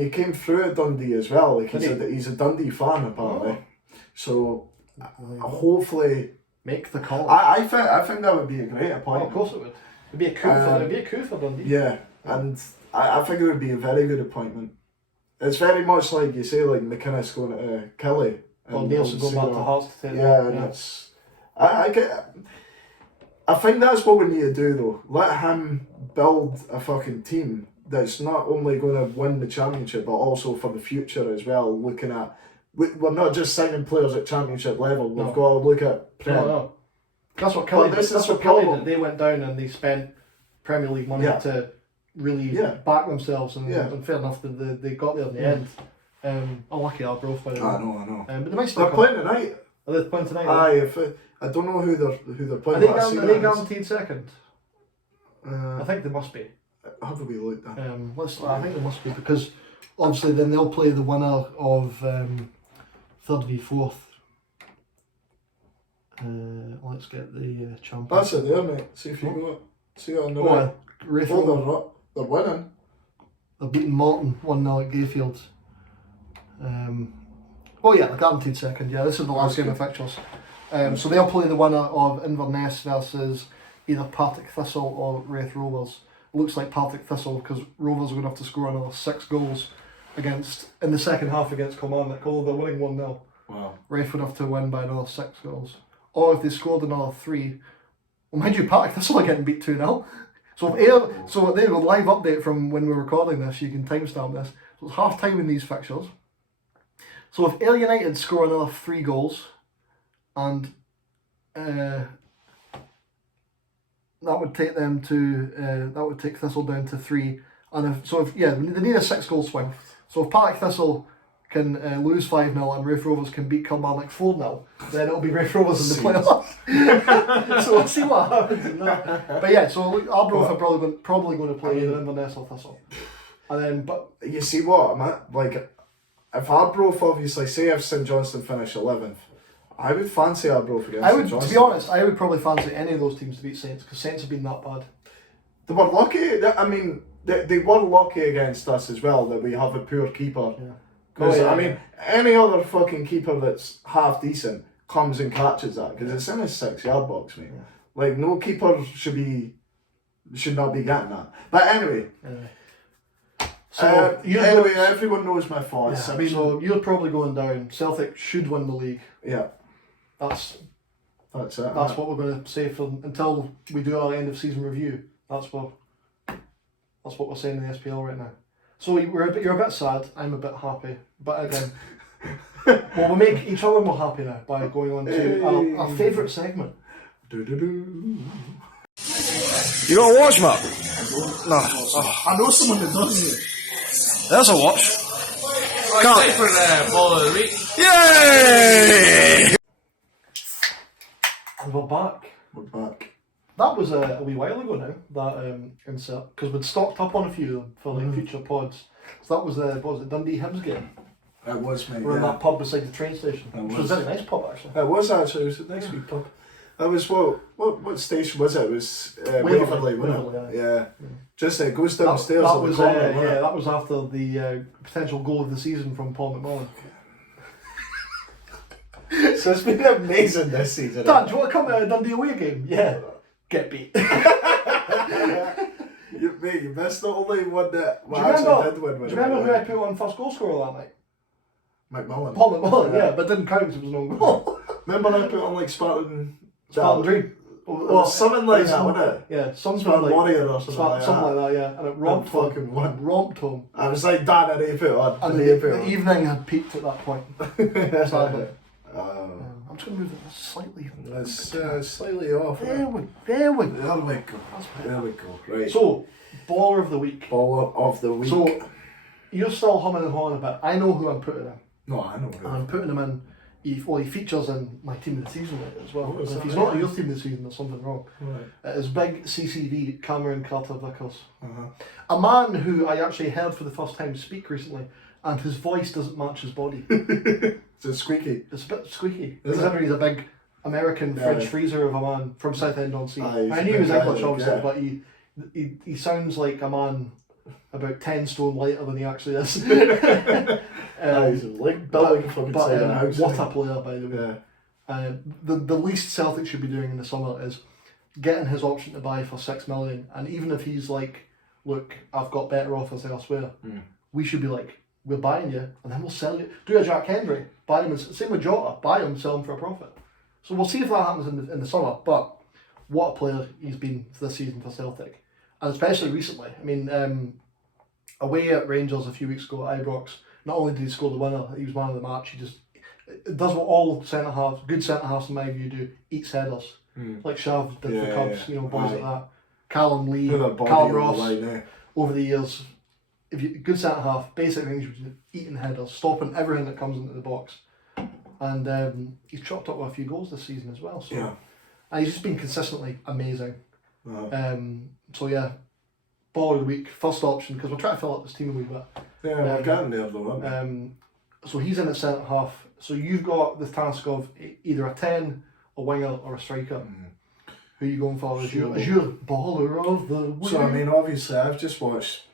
he came through at Dundee as well. Like he's a Dundee fan apparently. Oh. So hopefully make the call. I think that would be a great appointment. Oh, of course it would. It'd be a coup for Dundee. Yeah, and I think it would be a very good appointment. It's very much like you say, like McInnes going to Kelly. Or Nielsen going back to Hearts to take it's... I think that's what we need to do though. Let him build a fucking team that's not only going to win the Championship, but also for the future as well, looking at... We're not just signing players at Championship level, we've got to look at... No. That's what Kelly did. That's what Kelly did. They went down and they spent Premier League money to really back themselves, and fair enough that they got there in the end. Unlucky Arbroath, by the way. I know. But they might still they're playing tonight. Are they playing tonight? Aye, I don't know who they're playing. Are they guaranteed second? I think they must be. Have we looked at? I think they must be, because obviously then they'll play the winner of third v fourth. Let's get the champion. That's it there, mate. See if you got. See it on the right. They're winning. They're beating Morton 1-0 at Gayfield. They're guaranteed second. Yeah, this is the last game of fixtures. So they'll play the winner of Inverness versus either Partick Thistle or Wraith Rovers. It looks like Partick Thistle, because Rovers are going to have to score another 6 goals in the second half against Kilmarnock, although they're winning 1-0. Wow. Wraith would have to win by another 6 goals. Or if they scored another 3, well, mind you, Partick Thistle are getting beat 2-0. So there we go, live update from when we're recording this, you can timestamp this. So it's half time in these fixtures. So if Ayr United score another 3 goals, and that would take them to that would take Thistle down to 3. And they need a 6-goal swing. So if Partick Thistle can lose 5-0 and Wraith Rovers can beat Kilmarnock 4-0, then it'll be Wraith Rovers in the playoffs. So we'll see what happens in that. But yeah, so Arbroath are probably going to play either Inverness or Thistle. And then, but you see what I'm at? Like, if Arbroath, obviously, say if St Johnstone finish 11th, I would fancy Arbroath against I would, St Johnstone. to be honest, I would probably fancy any of those teams to beat Saints because Saints have been that bad. They were lucky. I mean, they were lucky against us as well that we have a poor keeper. Yeah. Because I mean, any other fucking keeper that's half decent comes and catches that because it's in his 6-yard box, mate. Yeah. Like no keeper should not be getting that. But anyway. So anyway, everyone knows my thoughts. Yeah, I mean, so you're probably going down. Celtic should win the league. Yeah. That's it. That's what we're going to say for until we do our end of season review. That's what we're saying in the SPL right now. So you're a bit sad. I'm a bit happy. But again, we'll make each other more happy now by going on to our favourite segment. You got a watch, Mark? No. I know someone that does it. There's a watch. Time for the ball of the week. Yay! And we're back. We're back. That was a wee while ago now, that insert, because we'd stocked up on a few of them for like future pods. So that was the Dundee Hibs game. It was, mate. We're in that pub beside the train station. It Which was a very nice pub actually. It was actually. It was a nice wee pub. That was what station was it? It was Waverley, wasn't it? Yeah. Just it goes downstairs. That on the was corner, wasn't it? that was after the potential goal of the season from Paul McMullen. So it's been amazing this season. Dan, do you want to come to a Dundee away game? Yeah. Get beat. You missed the only one that Do you did win. remember who I put on first goal scorer that night? McMullen. Paul McMullen, yeah, but didn't count because it was no goal. Remember I put on like Spartan Dream. Or something like that, wasn't it? Yeah, something Spartan like Warrior or something like that. something like that, yeah. And it romped him. fucking won. Romped him. I was like, Dan, I need to put it on. And the evening had peaked at that point. Sadly. I'm just going to move it slightly. It's slightly off. There we go. There we go. Right. So, baller of the week. Baller of the week. So, you're still humming and hawing a bit. I know who I'm putting in. No, I know. And I'm putting him in. He features in my team of the season as well. Oh, is And if that he's right? not in your team of the season, there's something wrong. Right. It is big CCV Cameron Carter-Vickers. Uh-huh. A man who I actually heard for the first time speak recently, and his voice doesn't match his body. It's a squeaky. It's a bit squeaky. Is Considering he's a big American French freezer of a man from Southend-on-Sea. I knew he was English, obviously, yeah. but he sounds like a man about 10 stone lighter than he actually is. He's like building fucking side of the house. What a player, by the way. Yeah. The least Celtic should be doing in the summer is getting his option to buy for $6 million, and even if he's like, look, I've got better offers elsewhere, we should be like, we're buying you, and then we'll sell you. Do a Jack Hendry, buy him, same with Jota, buy him, sell him for a profit. So we'll see if that happens in the summer, but what a player he's been this season for Celtic, and especially recently. I mean, away at Rangers a few weeks ago at Ibrox, not only did he score the winner, he was man of the match. He just does what all good centre halves in my view do: eats headers, like Shav did for Cubs. You know, boys like that. Callum Lee, Callum Ross. Over the years, if you good centre half, basic things you do: eating headers, stopping everything that comes into the box, and he's chopped up with a few goals this season as well. So, and he's just been consistently amazing. So yeah. Baller of the week, first option, because we're trying to fill up this team a wee bit. Yeah, we're getting there though, aren't we? So he's in at centre half. So you've got the task of either a 10, a winger, or a striker. Who are you going for as your baller of the week? So I mean, obviously, I've just watched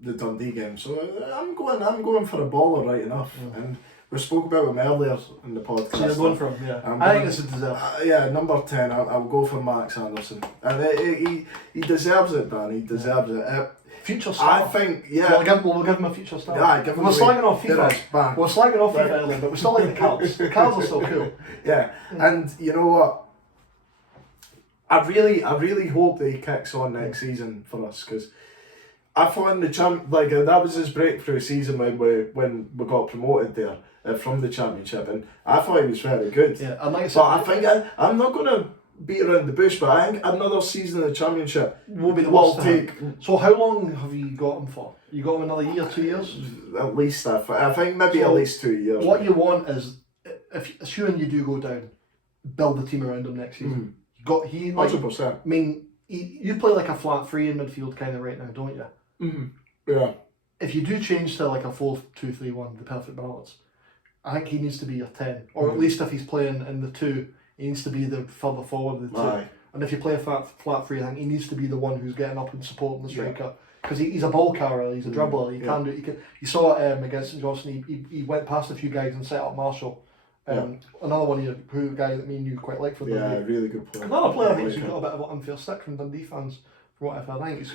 the Dundee game, so I'm going for a baller right enough. And we spoke about him earlier in the podcast. So you're going for him, yeah. I think this is deserved. Yeah, number 10, I'll go for Max Anderson. And he deserves it, Dan. He deserves it. Future star. I think, yeah. We'll give him a future star. Yeah, give him we're slagging off FIFA. FIFA. We're slagging off FIFA earlier, but we still like the cards. The cards are still cool. Yeah, and you know what? I really hope that he kicks on next season for us, because I thought in the that was his breakthrough season when we got promoted there from the Championship, and I thought he was very good. Yeah, and like I said, but I think I'm not going to beat around the bush, but I think another season in the Championship will be the will worst take. So how long have you got him for? You got him another year, 2 years? At least I think maybe at least 2 years. What you want is, if assuming you do go down, build the team around him next season. 100%. I mean, you play like a flat three in midfield kind of right now, don't you? Yeah. if you do change to like a 4-2-3-1, the perfect balance, I think he needs to be your 10, or at least if he's playing in the 2, he needs to be the further forward of the 2. Aye. And if you play a flat 3, I think he needs to be the one who's getting up and supporting the striker. Because he's a ball carrier, he's a dribbler. He can do. You saw it against St Johnstone. He went past a few guys and set up Marshall. Another one of you, guy that me and you quite like for Dundee. Yeah, really good player. Another player I think who's got a bit of an unfair stick from Dundee fans, from what I've heard. I think he's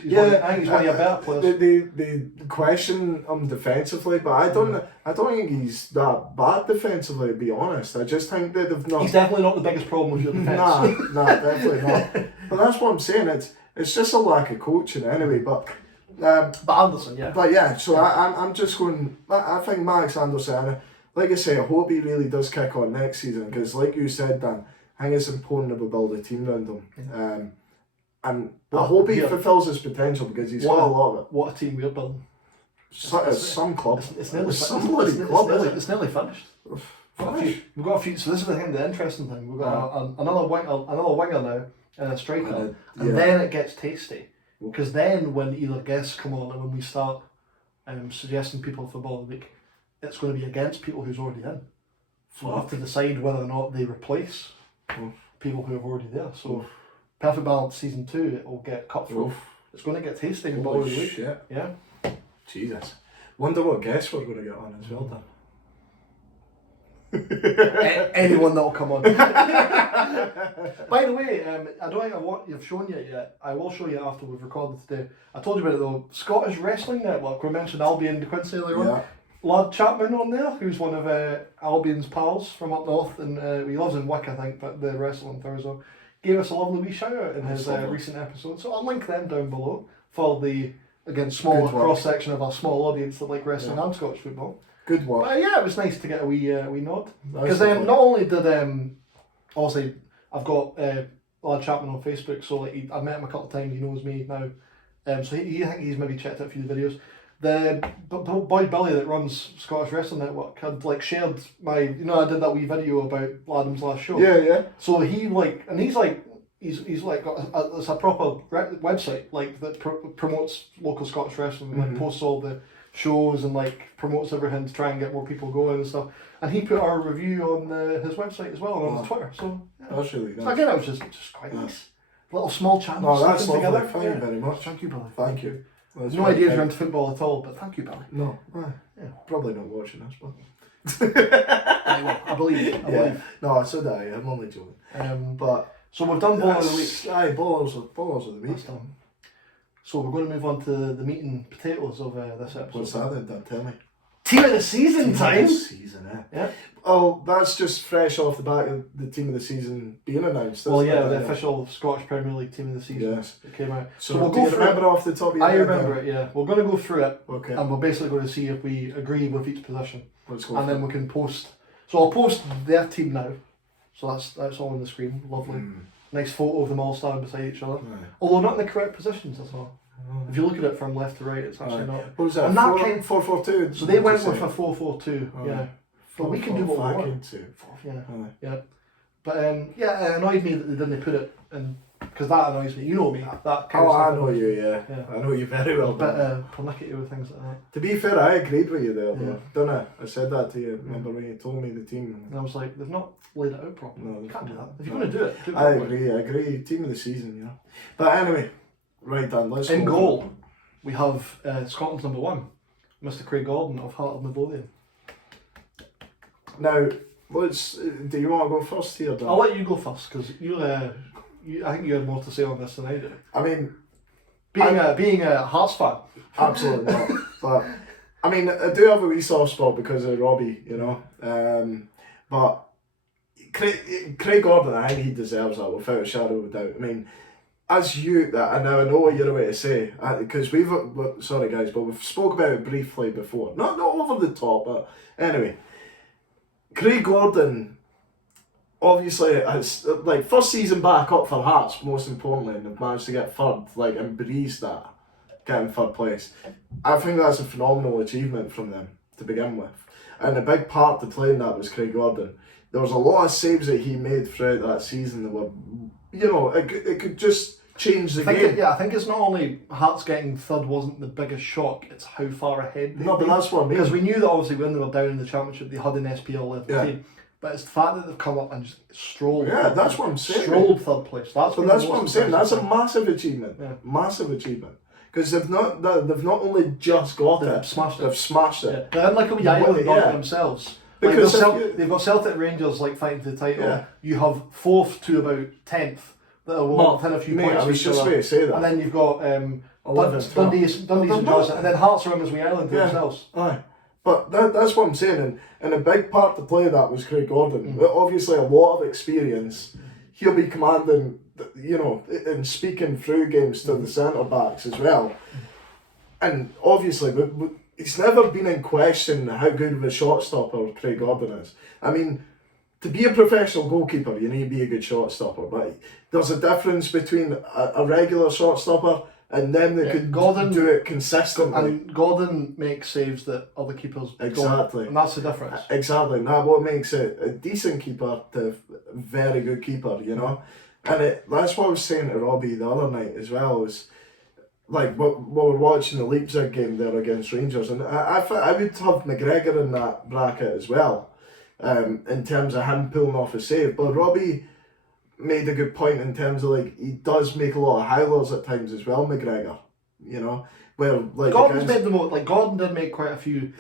one of your better players. They question him defensively, but I don't think he's that bad defensively, to be honest. I just think that they've not. He's definitely not the biggest problem with your defence. Nah, definitely not. But that's what I'm saying. It's just a lack of coaching anyway. But Anderson, yeah. But yeah, so I'm just going. I think Max Anderson. Like I say, I hope he really does kick on next season because, like you said, Dan, I think it's important that we build a team around him. Yeah. And I hope he fulfills his potential because he's got a lot of it. What a team we're building. Some club. It's nearly It's nearly finished. We've got a few. So this is the interesting thing. We've got another winger now and a striker, and then it gets tasty because then when either guests come on and when we start suggesting people for Ball of the Week, it's going to be against people who's already in. So we'll have to decide whether or not they replace people who are already there. So Perfect Balance Season 2, it will get cut through. It's going to get tasty in Ball of the Week. Shit. Yeah. Jesus. Wonder what guests we're going to get on as well, Dan. Anyone that'll come on. By the way, I don't think you've shown you it yet. I will show you after we've recorded today. I told you about it though. Scottish Wrestling Network. We mentioned Albion De Quincy earlier on. Lad Chapman on there, who's one of Albion's pals from up north, and he lives in Wick, I think, but the wrestling Thursday, gave us a lovely wee shout out in his recent episode. So I'll link them down below for the smaller cross section of our small audience that like wrestling and Scottish football. Good work. But yeah, it was nice to get a wee nod because not only did obviously I've got Lad Chapman on Facebook, so like I've met him a couple of times. He knows me now, so he I think he's maybe checked out a few of the videos. The boy Billy that runs Scottish Wrestling Network had like shared my, I did that wee video about Adam's last show. Yeah. So he's like got it's a proper website like that promotes local Scottish wrestling, like posts all the shows and like promotes everything to try and get more people going and stuff. And he put our review on his website as well and on his Twitter. So that's really nice. So again, it was just quite nice. Little small channel. No, that's lovely. Together. Thank you very much. Thank you, Billy. Thank you. That's no idea if you're into football at all, but thank you, Billy. No, probably not watching this, but I believe you. I believe. No, so that I'm only joking. But so we've done Ball of the Week. Aye, ballers of the week. That's done. So we're going to move on to the meat and potatoes of this episode. What's that then, Dan? Tell me. Team of the season time. Yeah. Oh, that's just fresh off the back of the team of the season being announced. Well, yeah, the official Scottish Premier League team of the season. Yes. It came out. So we'll go through it off the top of your head. I remember it, yeah. We're going to go through it. Okay. And we're basically going to see if we agree with each position. Let's go. And then we can post. So I'll post their team now. So that's all on the screen. Lovely. Nice photo of them all standing beside each other. Right. Although not in the correct positions, that's all. If you look at it from left to right, it's actually not. What was that? And that came 4-4-2. So they went with a 4-4-2. Yeah. But we can do what we want. Yeah. But it annoyed me that they didn't put it in, because that annoys me. You know me. That kind of I know you. Yeah. I know you very well. But pernickety with things like that. To be fair, I agreed with you there, though. Don't I? I said that to you. Remember when you told me the team? And I was like, they've not laid it out properly. No, you can't do that. If you're going to do it, I agree. Team of the season, But anyway, right, Dan. Let's in goal. We have Scotland's number 1, Mr. Craig Gordon of Heart of Midlothian. Now, do you want to go first here, Dan? I'll let you go first because I think you had more to say on this than I do. I mean, being a Hearts fan, absolutely not. But I mean, I do have a wee soft spot because of Robbie, But Craig Gordon, I think he deserves that without a shadow of a doubt. I mean, as and I know what you're about to say, because we've spoke about it briefly before. Not over the top, but anyway. Craig Gordon, obviously, has first season back up for Hearts, most importantly, and have managed to get third, and breeze that, getting third place. I think that's a phenomenal achievement from them to begin with. And a big part to play in that was Craig Gordon. There was a lot of saves that he made throughout that season that were, it could just changed the game. I think it's not only Hearts getting third wasn't the biggest shock, it's how far ahead they've No, but been. that's what I mean. Because we knew that obviously when they were down in the Championship, they had an SPL level team. But it's the fact that they've come up and just strolled. Yeah, that's what I'm saying. Strolled third place. That's what I'm saying. That's a massive achievement. Yeah. Massive achievement. Because they've not only just got they've smashed it. They've smashed it. Yeah. They're in like a wee island on themselves. Because they've got Celtic Rangers like fighting for the title. Yeah. You have 4th to about 10th that are within a few points. I was just going to say that. And then you've got Dundee St Johnstone, and then Hearts are on this wee island to themselves. Aye. But that's what I'm saying, and a big part to play that was Craig Gordon. Obviously, a lot of experience. He'll be commanding, and speaking through games to the centre backs as well. And obviously, it's never been in question how good of a shot stopper Craig Gordon is. I mean, to be a professional goalkeeper, you need to be a good shot stopper. But there's a difference between a regular shot stopper and then they could do it consistently. And Gordon makes saves that other keepers don't. And that's the difference. Exactly. Now, what makes it a decent keeper to a very good keeper, And that's what I was saying to Robbie the other night as well, was like, we were watching the Leipzig game there against Rangers, and I would have McGregor in that bracket as well, in terms of him pulling off a save. But Robbie made a good point in terms of he does make a lot of howlers at times as well, McGregor. Where Gordon's made the most. Gordon did make quite a few,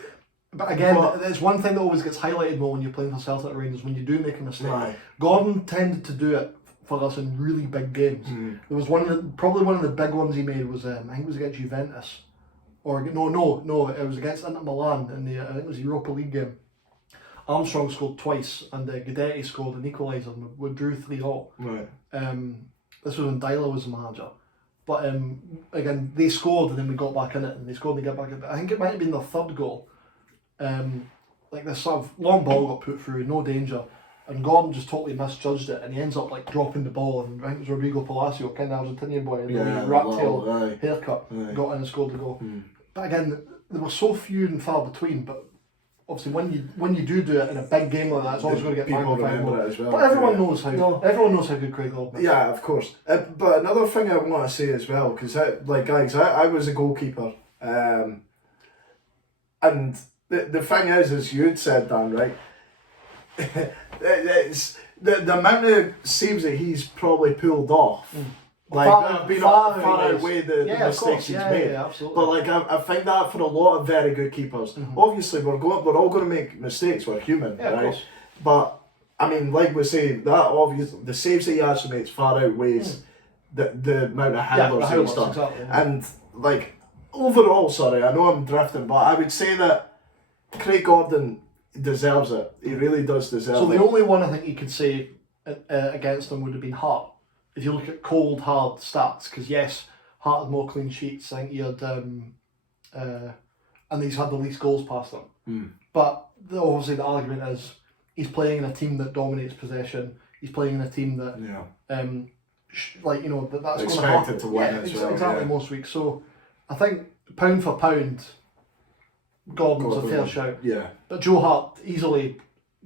but again, it's one thing that always gets highlighted more when you're playing for Celtic Rangers when you do make a mistake. Right. Gordon tended to do it for us in really big games. There was probably one of the big ones he made was I think it was against Juventus, or no, it was against Inter Milan in the I think it was the Europa League game. Armstrong scored twice and Guidetti scored an equaliser and we drew 3-3. Right. This was when Dyla was the manager. But again, they scored and then we got back in it and they scored and they got back in it. I think it might have been their third goal. This sort of long ball got put through, no danger. And Gordon just totally misjudged it and he ends up dropping the ball, and I think it was Rodrigo Palacio, kind of Argentinian boy, and a rat-tail haircut, got in and scored the goal. But again, there were so few and far between, but obviously when you do it in a big game like that, it's always going to get magnified more. As well. But everyone knows how good Craig Gordon is. Yeah, of course. But another thing I want to say as well, because guys, I was a goalkeeper, and the thing is, as you had said, Dan, right? It's the amount of saves that he's probably pulled off. Far away the mistakes he's made. Yeah, absolutely. But I think that for a lot of very good keepers, obviously we're all going to make mistakes. We're human, right? Of course. But I mean, like we say, that obviously the saves that he actually makes far outweighs the amount of handlers he's done. Exactly, And overall, sorry, I know I'm drifting, but I would say that Craig Gordon deserves it. He really does deserve it. So the only one I think you could say against him would have been Hart. If you look at cold, hard stats, because yes, Hart had more clean sheets. I think he had, and he's had the least goals past them. But obviously the argument is he's playing in a team that dominates possession. He's playing in a team that, that's expected to win as well. Exactly, most weeks. So I think pound for pound, Gordon's a fair shout. Yeah. But Joe Hart easily,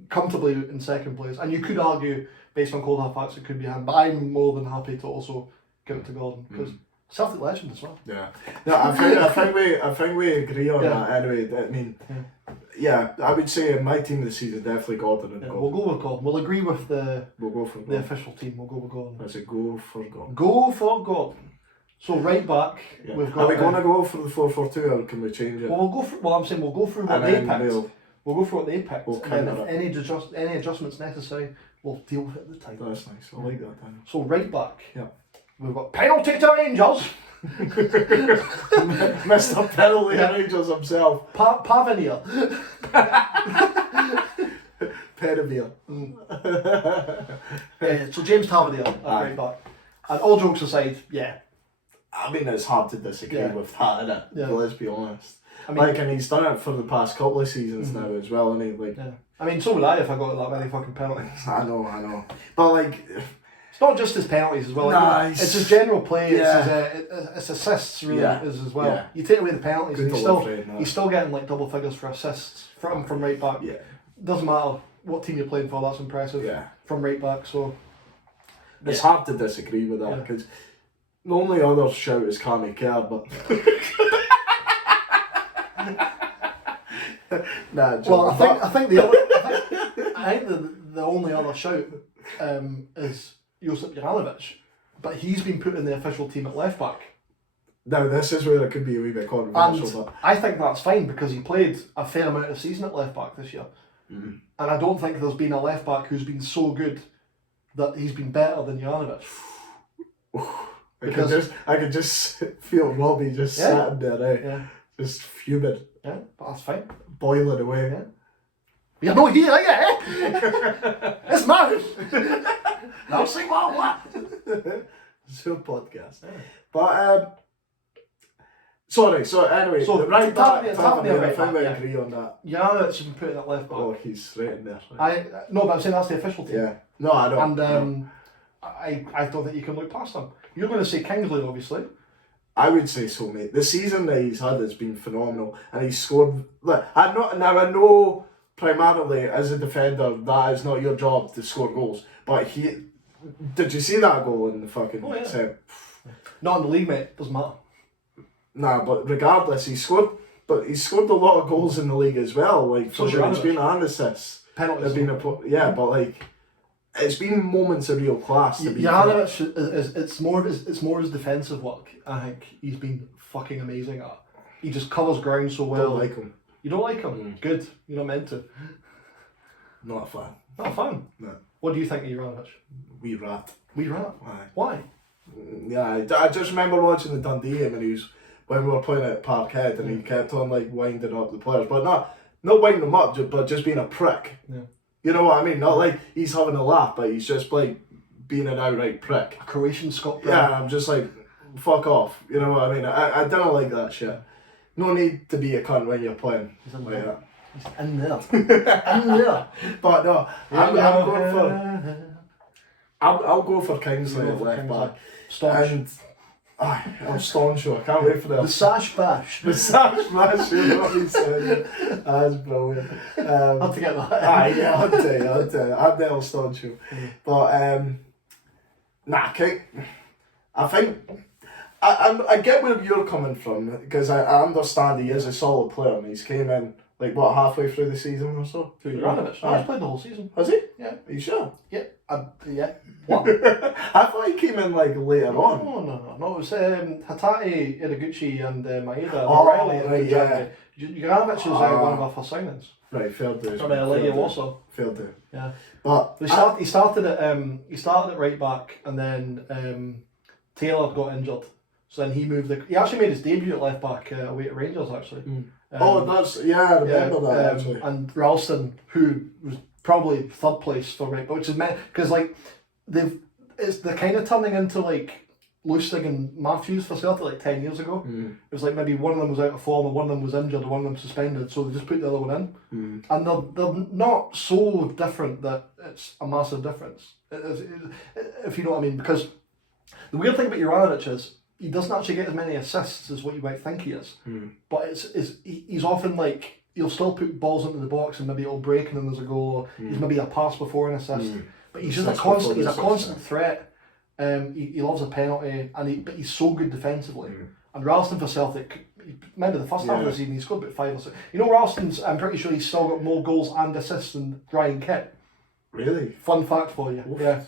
comfortably in second place, and you could argue, based on cold hard facts, it could be him. But I'm more than happy to also give it to Gordon because Celtic legend as well. Yeah. No, I think we agree on that anyway. I mean, I would say in my team this season definitely Gordon and Gordon. We'll go with Gordon. We'll agree with the the official team. We'll go with Gordon. That's a go for Gordon. Go for Gordon. So right back, we've got. Are we going to go for the 4-4-2 or can we change it? Well, we'll go for. Well, I'm saying we'll go through what they picked. We'll go for what they picked. And then if any adjustments necessary, we'll deal with it at the time. That's nice. I like that, Dan. So right back. Yeah. We've got penalty to Rangers. Mr. Penalty Rangers himself. Pavanir. Pedivere. So James Tavernier at right back. And all jokes aside, I mean, it's hard to disagree with that, isn't it? Yeah. Let's be honest. I mean, and he's done it for the past couple of seasons now as well, and I mean, so would I if I got that many fucking penalties. I know. But it's not just his penalties as well. It's his general play. It's assists really as well. Yeah. You take away the penalties, and he's still getting double figures for assists from right back. Yeah. Doesn't matter what team you're playing for. That's impressive. Yeah. From right back, so it's hard to disagree with that because The only other shout is Cammy Kerr, but nah. Well, I think the only other shout is Josip Juranovic, but he's been put in the official team at left back. Now this is where it could be a wee bit controversial, And but I think that's fine because he played a fair amount of season at left back this year. And I don't think there's been a left back who's been so good that he's been better than Juranovic. I could just feel Robbie just sitting there, Yeah. just fuming, Yeah, but that's fine. boiling away. Yeah. You're not here, yeah? It's mine! Now see what? It's your podcast. But sorry. So anyway, So the right back. it's happening I right think we back, agree on that. Juranovic has been put in at left back. Oh, he's straight in there. No, but I'm saying that's the official team. Yeah. No, I don't. And I don't think you can look past them. You're going to say Kingsley, obviously. I would say so, mate. The season that he's had has been phenomenal, and he's scored. Look, I know primarily as a defender that is not your job to score goals, but did you see that goal in the fucking? Oh, yeah. Not in the league, mate. Doesn't matter. Nah, but regardless, he scored a lot of goals in the league as well. Like So for he's been and assists. Penalties. But like it's been moments of real class. To be Juranovic it's more his defensive work. I think he's been fucking amazing at. He just covers ground so well. Don't like him. You don't like him? Good. You're not meant to. Not a fan. Not a fan. No. What do you think of Juranovic? Wee rat. We rat. Aye. Why? Yeah, I just remember watching the Dundee game, and he was when we were playing at Parkhead, and he kept on like winding up the players, but not winding them up, but just being a prick. Yeah. You know what I mean? Not like he's having a laugh, but he's just like being an outright prick. A Croatian Scot. Yeah, I'm just like, fuck off. You know what I mean? I don't like that shit. No need to be a cunt when you're playing. He's in like there. that. He's in there. In there. But no, I'll go for Kingsley at left back. Staunch. And I'm staunch. I can't wait for The Sash Bash. The Sash Bash, you know what he said. That's brilliant. Had to get that. Yeah, I'd tell you. I'm Del staunch. But, I think, I get where you're coming from, because I understand he is a solid player, and he's came in, like, what, halfway through the season or so? Juranovic. No, he's played the whole season. Has he? Yeah. Are you sure? Yeah. Yeah. What? I thought he came in, like, later on. No. It was Hatate, Iraguchi and Maeda. Oh, O'Reilly right, yeah. Juranovic is one of our first signings. Right, fair do. From LA also. Fair do. Yeah. But He started at right back, and then Taylor got injured. So then he moved. He actually made his debut at left back away at Rangers actually. I remember that actually. And Ralston, who was probably third place for right back, which is meant because like they're kind of turning into like Lustig and Matthews for Celtic like 10 years ago. It was like maybe one of them was out of form, and one of them was injured, and one of them suspended, so they just put the other one in. And they're not so different that it's a massive difference, if you know what I mean. Because the weird thing about Juranovic is he doesn't actually get as many assists as what you might think he is. But he's often like, he'll still put balls into the box and maybe it'll break and then there's a goal, or he's maybe a pass before an assist. But he's just a constant threat. He loves a penalty, but he's so good defensively. And Ralston for Celtic, remember the first half of the season he scored about 5 or 6. You know, Ralston's, I'm pretty sure he's still got more goals and assists than Ryan Kent. Really? Fun fact for you. Oof. Yeah.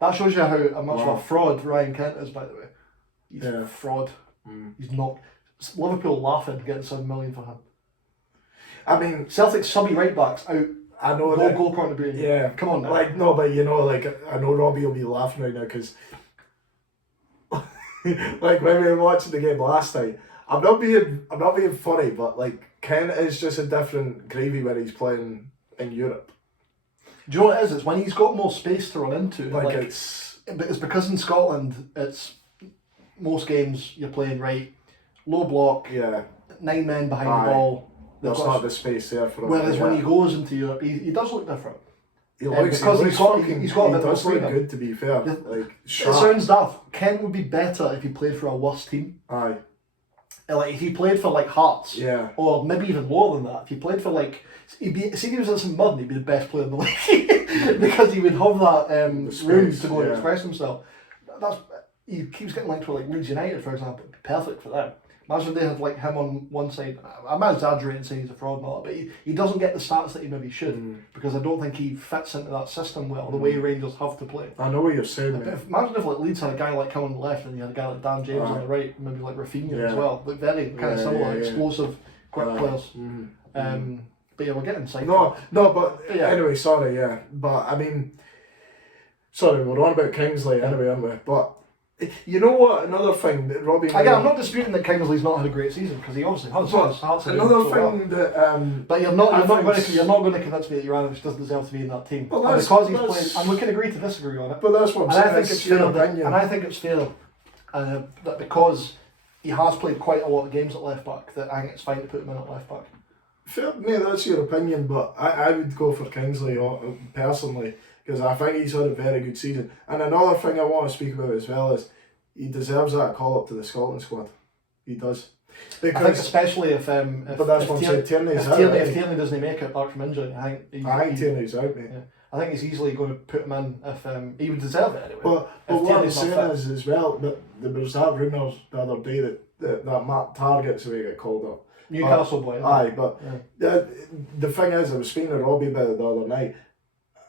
That shows you how much of a fraud Ryan Kent is, by the way. He's a fraud. He's not. Liverpool laughing getting 7 million for him. I mean, Celtic's subby right backs out. I know Goal contributing. Yeah, come on now. Like no, but you know, like I know Robbie will be laughing right now because, like when we were watching the game last night, I'm not being funny, but like Kent is just a different gravy when he's playing in Europe. Do you know what it is? It's when he's got more space to run into. Like it's because in Scotland, it's most games you're playing right, low block, 9 men behind the ball. There's not the space there for him. Whereas when he goes into Europe, he does look different. He looks he's got a bit does more look freedom. good, to be fair. Like sharp. It sounds daft. Kent would be better if he played for a worse team. Aye. Like if he played for like Hearts, or maybe even lower than that. If he played for like, if he was in some mud, he'd be the best player in the league because he would have that room to go and express himself. he keeps getting linked with like Leeds United, for example. It'd be perfect for them. Imagine they had like him on one side. I might exaggerate and say he's a fraud and all that, but he doesn't get the stats that he maybe should because I don't think he fits into that system well, the way Rangers have to play. I know what you're saying, mate. Imagine if like Leeds had a guy like him on the left and you had a guy like Dan James on the right, maybe like Rafinha as well. Like very kind of similar, explosive, quick players. But yeah, we're getting sidetracked. No, but anyway, sorry, but I mean, sorry, we're on about Kingsley anyway, aren't we? But you know what? Another thing that Robbie. Again, I'm not disputing that Kingsley's not had a great season because he obviously has. Another thing that. But you're not going to convince me that Juranovic doesn't deserve to be in that team. Well, because he's played, and we can agree to disagree on it. But that's what I'm saying. I think it's fair. And I think it's fair that because he has played quite a lot of games at left back, that I think it's fine to put him in at left back. Fair, mate, that's your opinion, but I would go for Kingsley personally because I think he's had a very good season. And another thing I want to speak about as well is he deserves that call up to the Scotland squad. He does. Because, I think especially if but that's what I'm saying. Tierney's out. If Tierney doesn't make it back from injury, I think Tierney's out, mate. Yeah. I think he's easily going to put him in if he would deserve it anyway. But what I'm saying is as well that there was that rumour the other day that Matt Targett's way get called up. Newcastle boy. Aye, but the thing is, I was speaking to Robbie about it the other night,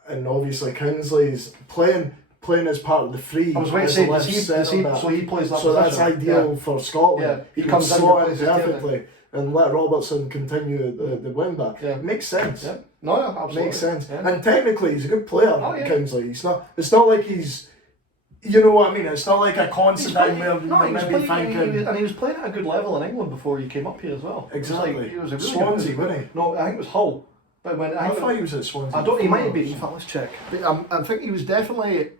and obviously Kingsley's playing as part of the free. I was waiting to say, so he plays that so position. that's ideal for Scotland. Yeah, he can slot in perfectly and let Robertson continue the wing back. Yeah. Makes sense. Yeah. No, absolutely. Makes sense. Yeah. And technically he's a good player, Kingsley. It's not like he's, you know what I mean? It's not like a constant thing where maybe thinking... And he was playing at a good level in England before he came up here as well. Exactly. He was a really Swansea, wasn't he? No, I think it was Hull. But I thought he was at Swansea. He might have been. In fact, let's check. But I think he was definitely...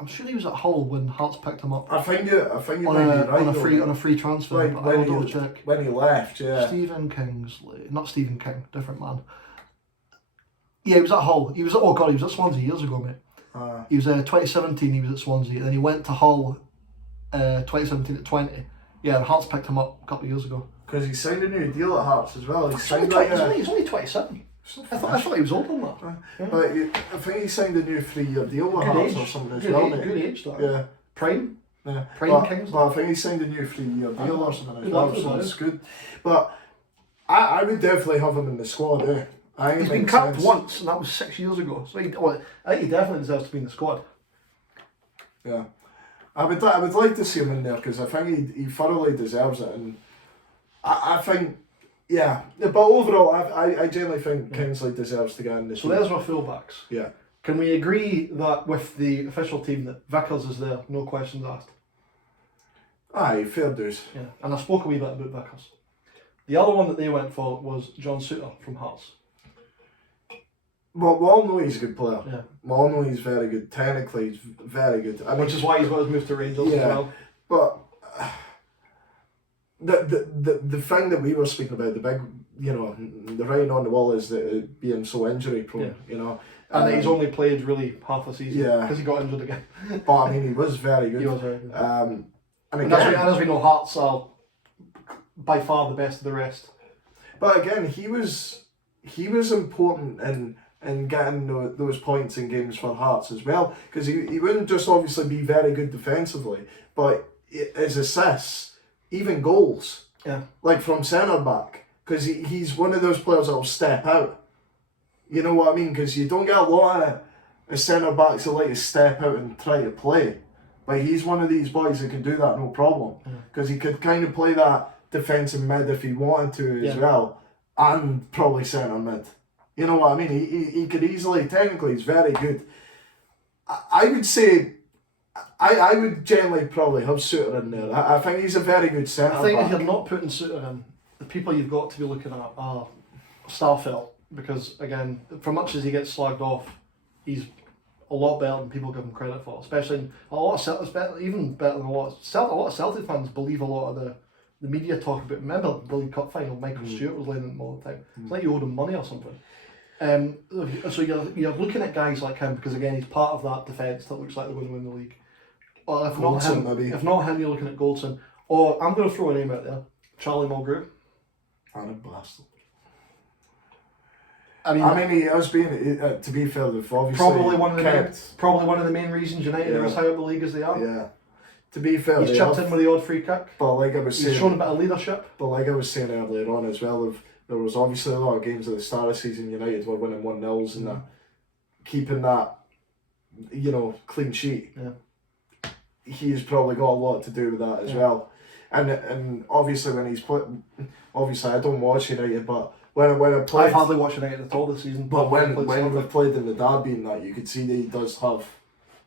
I'm sure he was at Hull when Hearts picked him up. I think you might be right on a free transfer. Like but I'll double check. When he left, Stephen Kingsley, not Stephen King, different man. Yeah, he was at Hull. He was at Swansea years ago, mate. He was 2017. He was at Swansea, and then he went to Hull, 2017 to 20. Yeah, and Hearts picked him up a couple of years ago. Because he signed a new deal at Hearts as well. He's only 27. I thought he was older than that. But I think he signed a new 3-year deal with Hearts or something as well, mate. Good age, that. Yeah. Prime. Yeah. Prime Kings. But I think he signed a new 3-year deal or something as well, so it's good. But I would definitely have him in the squad, He's been capped once, and that was 6 years ago. So I think he definitely deserves to be in the squad. Yeah. I would like to see him in there because I think he thoroughly deserves it, and I think... Yeah, but overall, I genuinely think Kingsley deserves to get in the team. So there's our fullbacks. Yeah. Can we agree that with the official team that Vickers is there, no questions asked? Aye, fair dues. Yeah, and I spoke a wee bit about Vickers. The other one that they went for was John Souttar from Hearts. Well, we all know he's a good player. Yeah. We all know he's very good. Technically, he's very good. Which is why he's got his move to Rangers as well. But... The thing that we were speaking about, the big, the writing on the wall is that it being so injury prone, And that he's only played really half a season because he got injured again. But I mean, he was very good. He was very good. And as we know, Hearts are by far the best of the rest. But again, he was important in getting those points in games for Hearts as well, because he wouldn't just obviously be very good defensively, but his assists. Even goals, like from centre back, because he's one of those players that will step out. You know what I mean? Because you don't get a lot of centre backs that like to step out and try to play, but he's one of these boys that can do that no problem. Because he could kind of play that defensive mid if he wanted to as well, and probably centre mid. You know what I mean? He could easily. Technically, he's very good. I would say. I would generally probably have Souttar in there. I think he's a very good centre back. I think if you're not putting Souttar in, the people you've got to be looking at are Starfelt, because again, for much as he gets slagged off, he's a lot better than people give him credit for. Especially in a lot of Celtic, even better than a lot of Celtic fans believe a lot of the media talk about. Remember the League Cup final, Michael Stewart was laying them all the time. It's like you owed him money or something. So you're looking at guys like him because again he's part of that defence that looks like they're going to win the league. Or if not him, you're looking at Goldson. Or I'm going to throw a name out there, Charlie Mulgrew. And a bastard. I mean, he has been. To be fair, they've obviously probably one of the main reasons United are as high up the league as they are. Yeah, To be fair, He's chipped in with the odd free kick. But like I was saying, He's shown a bit of leadership. But like I was saying earlier on as well, there was obviously a lot of games at the start of the season. United were winning 1-0s and that, keeping that, clean sheet. Yeah. He's probably got a lot to do with that as well. And obviously when he's put, obviously I don't watch United, but when I played, I've hardly watched United at all this season. but when we've played in the derby and that, you could see that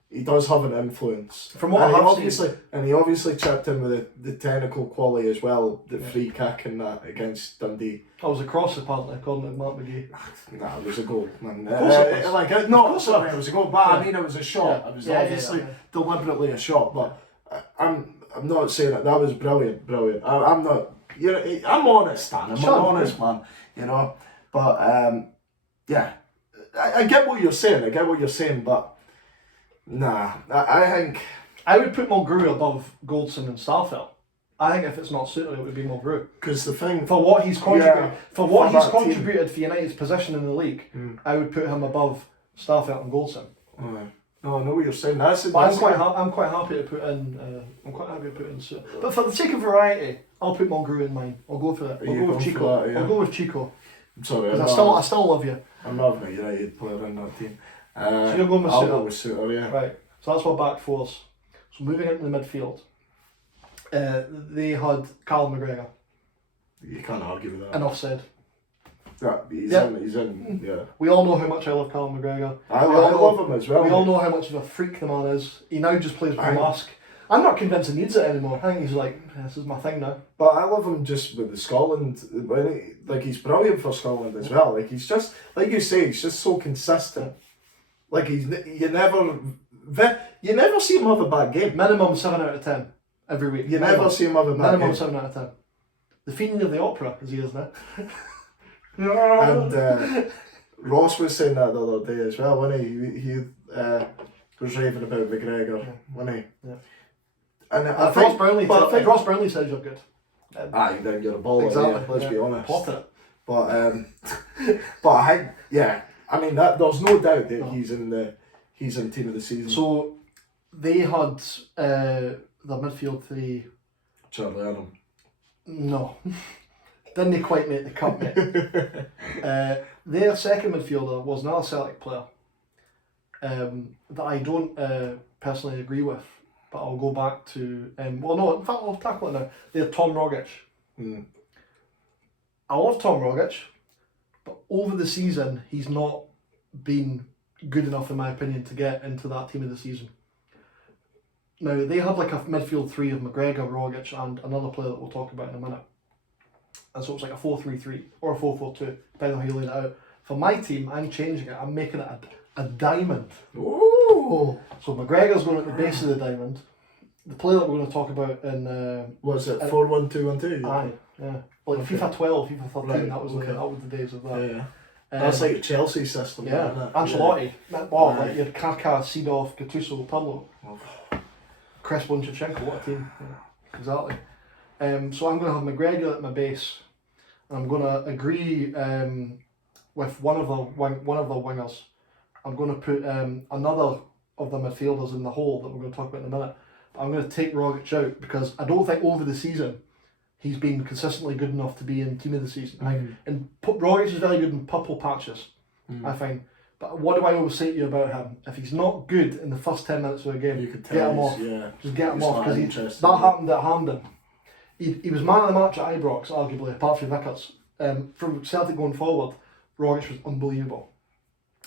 he does have an influence. From what and I have seen, he obviously chipped in with the technical quality as well, the free kick and that against Dundee. I was across apparently, according to Mark McGee. Nah, it was a goal, man. Of course it was. It was a goal, but I mean it was a shot. Yeah. It was Yeah, obviously deliberately a shot, but I'm not saying that was brilliant. I'm not. I'm honest, Dan. I'm an honest man. But yeah, I get what you're saying. But nah, I think I would put Mulgrew above Goldson and Starfelt. I think if it's not Suter, it would be Mulgrew. because the thing For what he's contributed, for that for United's position in the league, I would put him above Starfelt and Goldson. No, I know what you're saying. But I'm quite happy to put in. Suter. But for the sake of variety, I'll put Mulgrew in mine. I'll go for it. I'll go with Chico. That, yeah. I'll go with Chico. I'm sorry, Because I still love you. I'm not a United player in that team. So you're going with I'll Suter. go with Suter, yeah. Right. So that's what back fours. So moving into the midfield, they had Callum McGregor. You can't argue with that. Enough said. Yeah, he's in, yeah. We all know how much I love Callum McGregor. I love him as well. We all know how much of a freak the man is. He now just plays with a mask. I'm not convinced he needs it anymore. I think he's like, this is my thing now. But I love him just with the Scotland. He's brilliant for Scotland as well. Like he's just, like you say, he's just so consistent. Like you never see him have a bad game. Minimum 7 out of 10 every week. You never see him have a bad Minimum game. 7 out of 10. The fiend of the opera, as he is now. And Ross was saying that the other day as well, when he was raving about McGregor, wasn't he? Yeah. And If Ross Brownlee says you're good. Then you're a baller. Exactly. Yeah, let's be honest. Pop it. But I think, yeah, I mean that there's no doubt that he's in team of the season. So they had the midfield three. Charlie Adam. No. Didn't they quite make the cut, mate? Their second midfielder was another Celtic player that I don't personally agree with, but I'll go back to... in fact I'll tackle it now. They're Tom Rogic. I love Tom Rogic, but over the season he's not been good enough in my opinion to get into that team of the season. Now they had like a midfield three of McGregor, Rogic and another player that we'll talk about in a minute. And so it's like a 4-3-3 or a 4-4-2, depending on how you lay it out. For my team, I'm changing it. I'm making it a diamond. Ooh. So McGregor's going at the base of the diamond. The player that we're going to talk about in... What's it, 4-1-2-1-2? Aye, yeah. Like FIFA 12, FIFA 13, Right, that was the days of that. Yeah. That's like Chelsea system. Yeah, isn't it? Ancelotti. Wow, like you had Kaká, Seedorf, Gattuso, Pirlo. Crespo and Shevchenko, what a team. Yeah, exactly. So I'm going to have McGregor at my base. And I'm going to agree with one of the wingers. I'm going to put another of the midfielders in the hole that we're going to talk about in a minute. But I'm going to take Rogic out because I don't think over the season he's been consistently good enough to be in team of the season. And Rogic is very good in purple patches, I find. But what do I always say to you about him? If he's not good in the first 10 minutes of a game, You could get him off. Yeah. Just get him off because that that happened at Hampden. He was man of the match at Ibrox, arguably, apart from Vickers. From Celtic going forward, Rogic was unbelievable.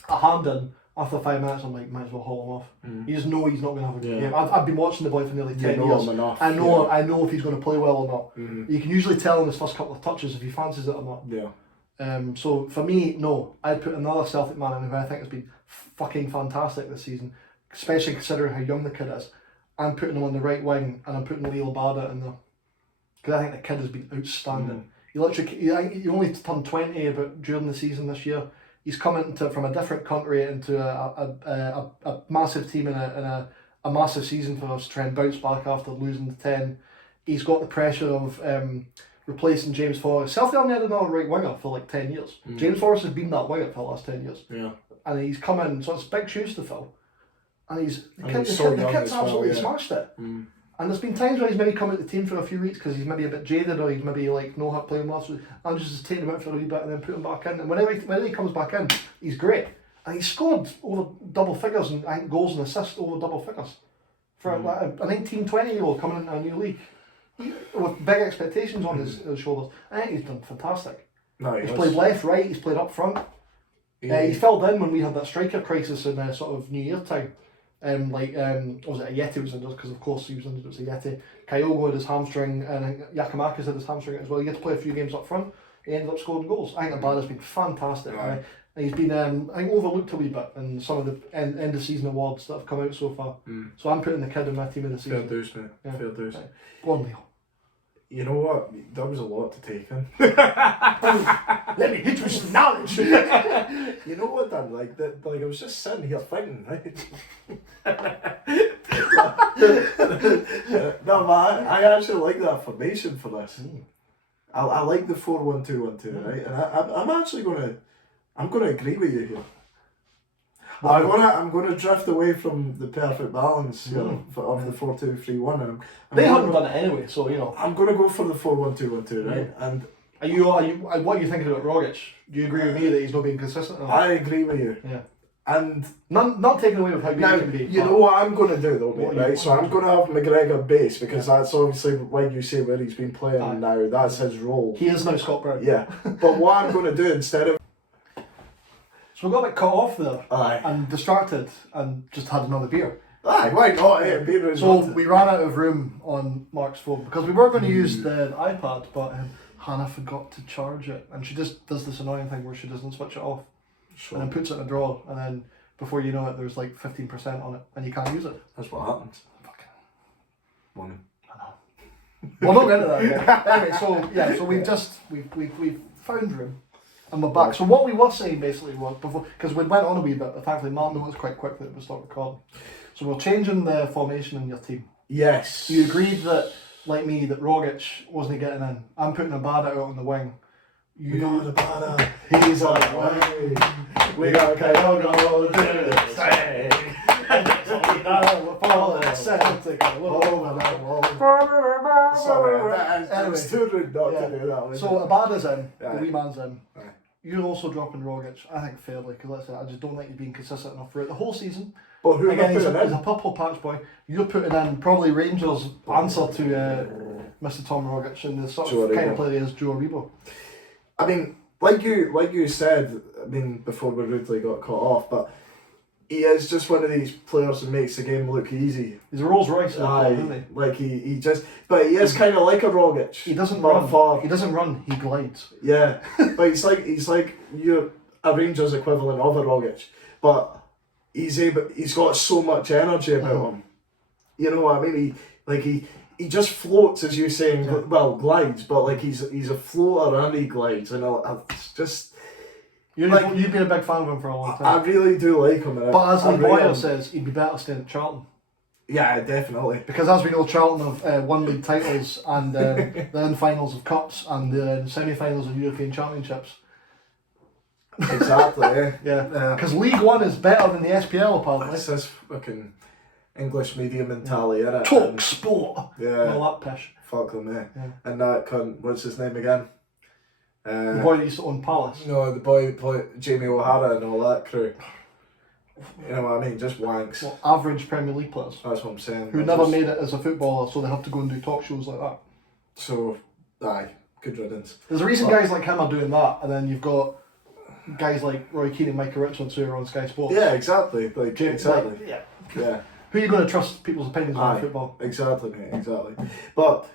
At Hampden, after 5 minutes, I'm like, might as well haul him off. You just know he's not going to have a good game. I've been watching the boy for nearly 10 years. I know if he's going to play well or not. You can usually tell in his first couple of touches if he fancies it or not. Yeah. So for me, no, I'd put another Celtic man in who I think has been fucking fantastic this season, especially considering how young the kid is. I'm putting him on the right wing and I'm putting Leo Bada in there. Because I think the kid has been outstanding. He only turned 20 about during the season this year. He's come from a different country into a massive team in a massive season for us to try and bounce back after losing the 10. He's got the pressure of replacing James Forrest. Celtic haven't had another right winger for like 10 years. James Forrest has been that winger for the last 10 years. Yeah. And he's come in, so it's big shoes to fill. And the kid's so young absolutely as well, smashed it. And there's been times when he's maybe come out the team for a few weeks because he's maybe a bit jaded or he's maybe like not playing well. So I'll just take him out for a wee bit and then put him back in. And whenever he comes back in, he's great. And he's scored over double figures and I think goals and assists over double figures for like a 19, 20-year-old coming into a new league with big expectations on his shoulders. I think he's done fantastic. No, He's played left, right. He's played up front. He filled in when we had that striker crisis in sort of New Year time. Was it Ayeti was injured because of course he was injured, it was Ayeti. Kyogo had his hamstring and Yakimakis had his hamstring as well. He had to play a few games up front. He ended up scoring goals. I think Abada's been fantastic. Right. He's been I think overlooked a wee bit in some of the end of season awards that have come out so far. So I'm putting the kid in my team of the season. Fair dues, mate. Yeah. Fair dues. Right. Go on, Leo. You know what? That was a lot to take in. Let me hit you with some knowledge. You know what, Dan? Like I was just sitting here thinking, right? No, man, I actually like that formation for this. I like the 4-1-2-1-2, right? And I'm actually I'm gonna agree with you here. I'm gonna drift away from the perfect balance of the 4-2-3-1, and they haven't done it anyway, so you know. I'm gonna go for the 4-1-2-1-2, right? And what are you thinking about Rogic? Do you agree with me that he's not being consistent enough? I agree with you. Yeah. And not taking away with how good now, he can be. you know what I'm going to do though, mate, right? So I'm do? going to have McGregor base because that's obviously, like you say, where he's been playing now. That's his role. He is now Scott Brown. Yeah. But what I'm going to do instead of... So we got a bit cut off there. Aye. And distracted and just had another beer. Aye, why not? Eh? Beer is So wanted. we ran out of room on Mark's phone because we were going to use the iPad, but Hannah forgot to charge it. And she just does this annoying thing where she doesn't switch it off. Sure. And then puts it in a drawer, and then before you know it, there's like 15% on it, and you can't use it. That's what happens. Fucking Money. I know. We'll not get into that again. Anyway, so we've found room, and we're back. So what we were saying basically was before, because we went on a wee bit, but thankfully Mark noticed quite quickly that we stopped recording. So we're changing the formation in your team. Yes. You agreed that, like me, that Rogic wasn't getting in. I'm putting Abada out on the wing. We got the banner. He's on the way. We got Kyogo to the stay. Sorry, it's too rude not to do that. So Abada's in, the Aye. wee man's in. Aye. You're also dropping Rogic, I think fairly, because let's say I just don't think you've been consistent enough throughout the whole season. But who am I Again, he's putting a in? purple patch boy. You're putting in probably Rangers' answer to Mr. Tom Rogic and the sort Joe of kind Aribo. of player he is, Joe Aribo. I mean, like you said, I mean, before we rudely got cut off, but he is just one of these players who makes the game look easy. He's a Rolls Royce, isn't he? Like he just, but he is kind of like a Rogic. He doesn't but run. far. He doesn't run. He glides. Yeah, but he's like you're a Rangers equivalent of a Rogic, but he's got so much energy about him. You know what I mean? He just floats, as you're saying. Well, glides, but like he's a floater and he glides, and it's just. You've been a big fan of him for a long time. I really do like him. But as I Lee really Boyer am. says, he'd be better staying at Charlton. Yeah, definitely. Because as we know, Charlton have won league titles and they're in finals of cups and they're in semi-finals of European Championships. Exactly, yeah. Yeah. Because League One is better than the SPL apparently. It's this fucking English media mentality, innit? Talk sport. Yeah. All that pish. Fuck them, eh? Yeah. And that cunt, what's his name again? The boy that used to own Palace. No, the boy that played Jamie O'Hara and all that crew. You know what I mean? Just wanks. Well, average Premier League players. That's what I'm saying. Who never made it as a footballer, so they have to go and do talk shows like that. So, aye, good riddance. There's a reason guys like him are doing that, and then you've got guys like Roy Keane and Micah Richards who are on Sky Sports. Yeah, exactly. Like, exactly. Yeah. Yeah. Who are you going to trust people's opinions on Aye, football? exactly, mate, exactly. But,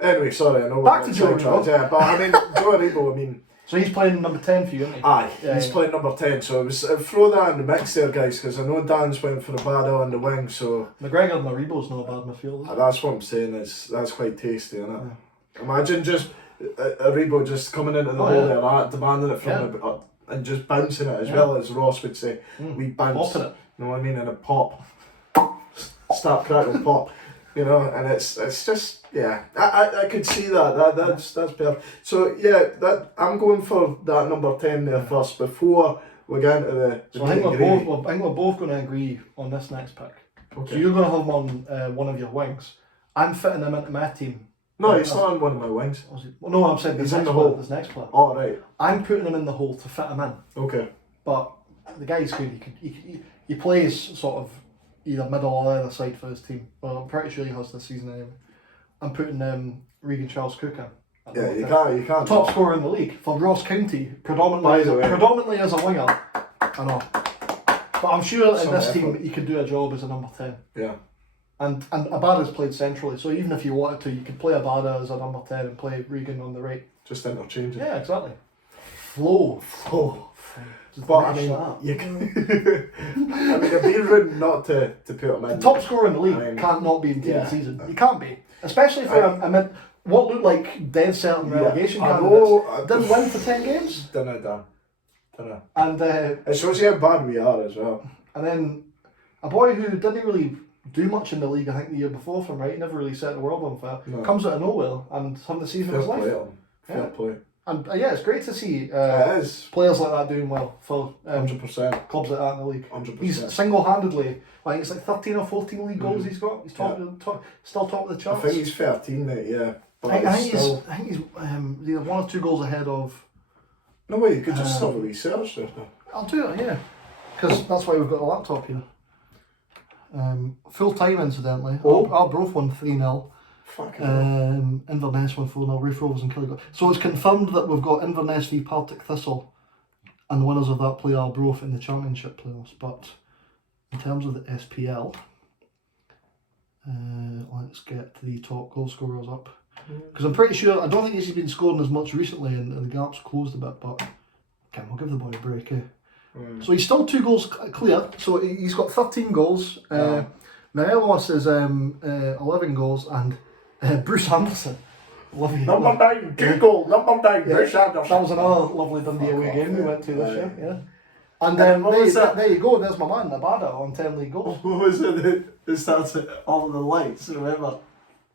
anyway, sorry, I know Back we're to Joe sidetracked, Aribo. yeah, but I mean, Joe Aribo, I mean, So he's playing number 10 for you, isn't he? aye, Yeah, he's yeah. playing number 10, so I'll throw that in the mix there, guys, because I know Dan's went for a Bada on the wing, so McGregor and Maribo's not a bad midfield, is it? that's what I'm saying, that's quite tasty, isn't it? Imagine just Aribo just coming into the hole there, demanding it from the, and just bouncing it, as well as Ross would say, we bounce, Popping it. you know what I mean, and a pop, stop, crackle, pop, you know, and it's just, yeah, I could see that's perfect. So yeah, that I'm going for that number 10 there first before we get into the So I think we're both going to agree on this next pick. Okay. So you're going to have him on one of your wings. I'm fitting him into my team. No, he's not on one of my wings. Well, no, I'm saying He's this in next the player. hole. This next player. Oh, right. I'm putting him in the hole to fit him in. Okay. But the guy's good. He plays sort of either middle or either side for his team. Well, I'm pretty sure he has this season anyway. I'm putting Regan Charles Cook in. Yeah, you can't. Top scorer in the league for Ross County, By the way. predominantly as a winger. I know. But I'm sure in Some this effort. team he could do a job as a number 10. Yeah. And Abada's played centrally, so even if you wanted to, you could play Abada as a number 10 and play Regan on the right. Just interchanging. Yeah, exactly. Flow. But I mean, you can. I mean, it'd be rude not to put him in. The top scorer in the league I mean, can't not be in team of yeah. the season. You can't be. Especially for a mid, what looked like dead certain relegation I candidates. know, Didn't win for 10 games. Dunno. And It shows you how bad we are as well. and then a boy who didn't really do much in the league, I think, the year before from right, never really set the world on fire, No. comes out of nowhere and having the season of Fair his play life. to him. Fair play. And yeah, it's great to see It is. players like that doing well for 100%. clubs like that in the league. 100%. He's single-handedly, I think it's like 13 or 14 league goals he's got. He's still top of the I charts. think he's 13, mate, yeah. But I think still... he's either 1 or 2 goals ahead of. No way, you could just have a research there. I'll do it, yeah, because that's why we've got a laptop here. Full time, incidentally. Oh. Arbroath won 3-0. Fucking hell. Inverness won 4-0. Roof Rovers and Killygold. So it's confirmed that we've got Inverness v Partick Thistle, and the winners of that play Arbroath in the Championship playoffs. But in terms of the SPL, let's get the top goal scorers up. Because I'm pretty sure, I don't think he's been scoring as much recently, and the gap's closed a bit, but okay, we'll give the boy a break, eh? So he's still 2 goals clear, so he's got 13 goals. Morelos is 11 goals, and Bruce Anderson. Number 9, 2 goal, number 9, Bruce Anderson. That was another lovely Dundee away game we went to this year, yeah. And what was that? there you go, there's my man, Abada, on 10 league goals. What was it? It starts at all the lights, remember?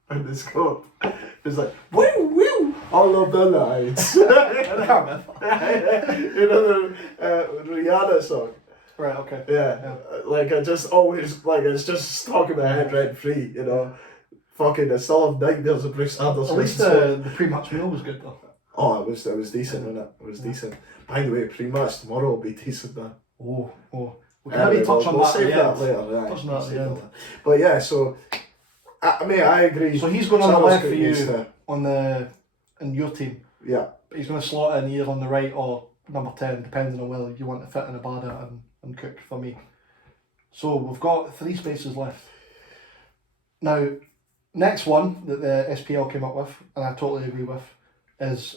When they scored. It's like, woo, woo, all of the lights. I can't remember. You know the Rihanna song? Right, okay. Yeah. Like I just always, like it's just stuck in my head rent free, you know. Fucking, I still have nightmares of Bruce Anderson. At least the pre-match meal was good though. Oh, it was decent, wasn't it? It was decent. By the way, pre-match tomorrow will be decent, man. Oh. We can maybe touch on we'll that at save the that end. later. Yeah, Touch on that at the end. But yeah, so I mean, I agree. So he's going on the Charles left for Cook you needs to- in your team. Yeah. But he's going to slot in either on the right or number 10, depending on whether you want to fit in Abada and Cook for me. So we've got 3 spaces left. Now, next one that the SPL came up with, and I totally agree with, is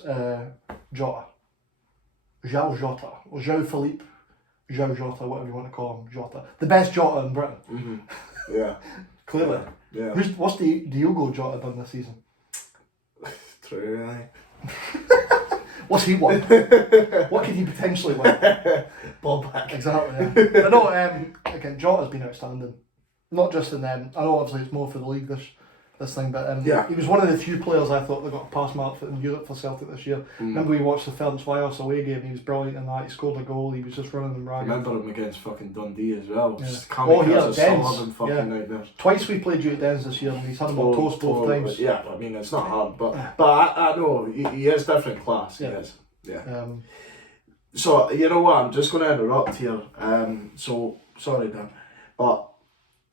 Jota. João Jota. Or João Philippe. João Jota, whatever you want to call him, Jota. The best Jota in Britain. Mm-hmm. Yeah. Clearly. Yeah. What's Diogo Jota done this season? True, aye. What's he won? What could he potentially win? Ball back. Exactly. Yeah. I know. Again, Jota's been outstanding. Not just in them. I know obviously it's more for the league this thing, but yeah. He was one of the few players I thought that got a pass mark in Europe for Celtic this year. Remember we watched the Ferenc Varos away game. He was brilliant in that. He scored a goal. He was just running them ragged. Remember him against fucking Dundee as well. Yeah. Just Dens. fucking nightmares. Twice we played you at Dens this year, and he's had him on toast both times. Yeah, I mean it's not hard, but I know he is different class. Yeah. He is. Yeah. So you know what? I'm just going to interrupt here. So sorry, Dan, but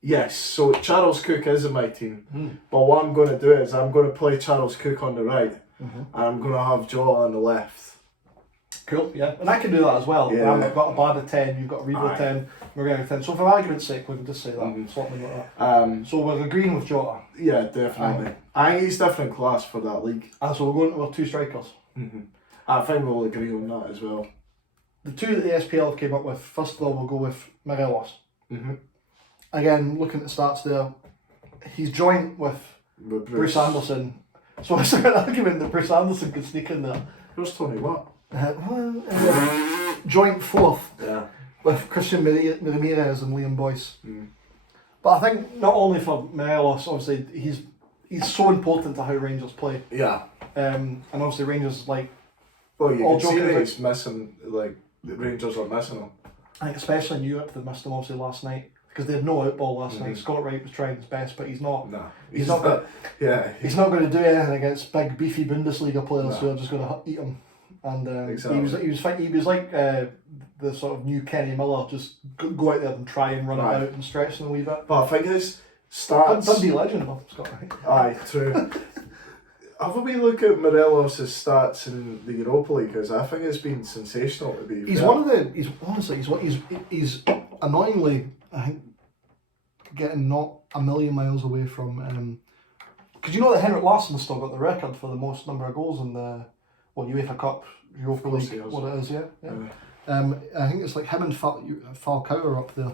yes. So Charles Cook is in my team, but what I'm going to do is I'm going to play Charles Cook on the right, and I'm going to have Jota on the left. Cool, yeah. And I can do that as well. Yeah. I've got a Bada 10, you've got a Rebo 10, Marega 10. So for argument's sake, we can just say that. Swap them like that. So we're agreeing with Jota. Yeah, definitely. I think he's different class for that league. So we're going to our 2 strikers. I think we'll agree on that as well. The 2 that the SPL have came up with, first of all, we'll go with Morelos. Again, looking at the stats there, he's joint with Bruce Anderson. So it's an argument that Bruce Anderson could sneak in there. Where's Tony Watt? Joint 4th Yeah. with Christian Ramirez and Liam Boyce. But I think not only for Morelos, obviously he's so important to how Rangers play. Yeah. And obviously Rangers Well, you all can see joking that aside- he's missing. Like the Rangers are missing him. I think especially in Europe, they missed him obviously last night. because they had no outball last night. Scott Wright was trying his best, but he's not. No, He's not. He's not going to do anything against big beefy Bundesliga players who are just going to eat him. And Exactly. he was like the sort of new Kenny Miller, just go out there and try and run it out and stretch them a wee bit. But I think his stats. Dundee legend, Scott Wright. Aye, true. Have a wee look at Morelos' stats in the Europa League, because I think it's been sensational to be He's fair. one of the. He's annoyingly, I think, getting not a million miles away from. Because you know that Henrik Larsson's still got the record for the most number of goals in the UEFA Cup, Europa course League, he has. what it is, yeah. I think it's like him and Falcao are up there.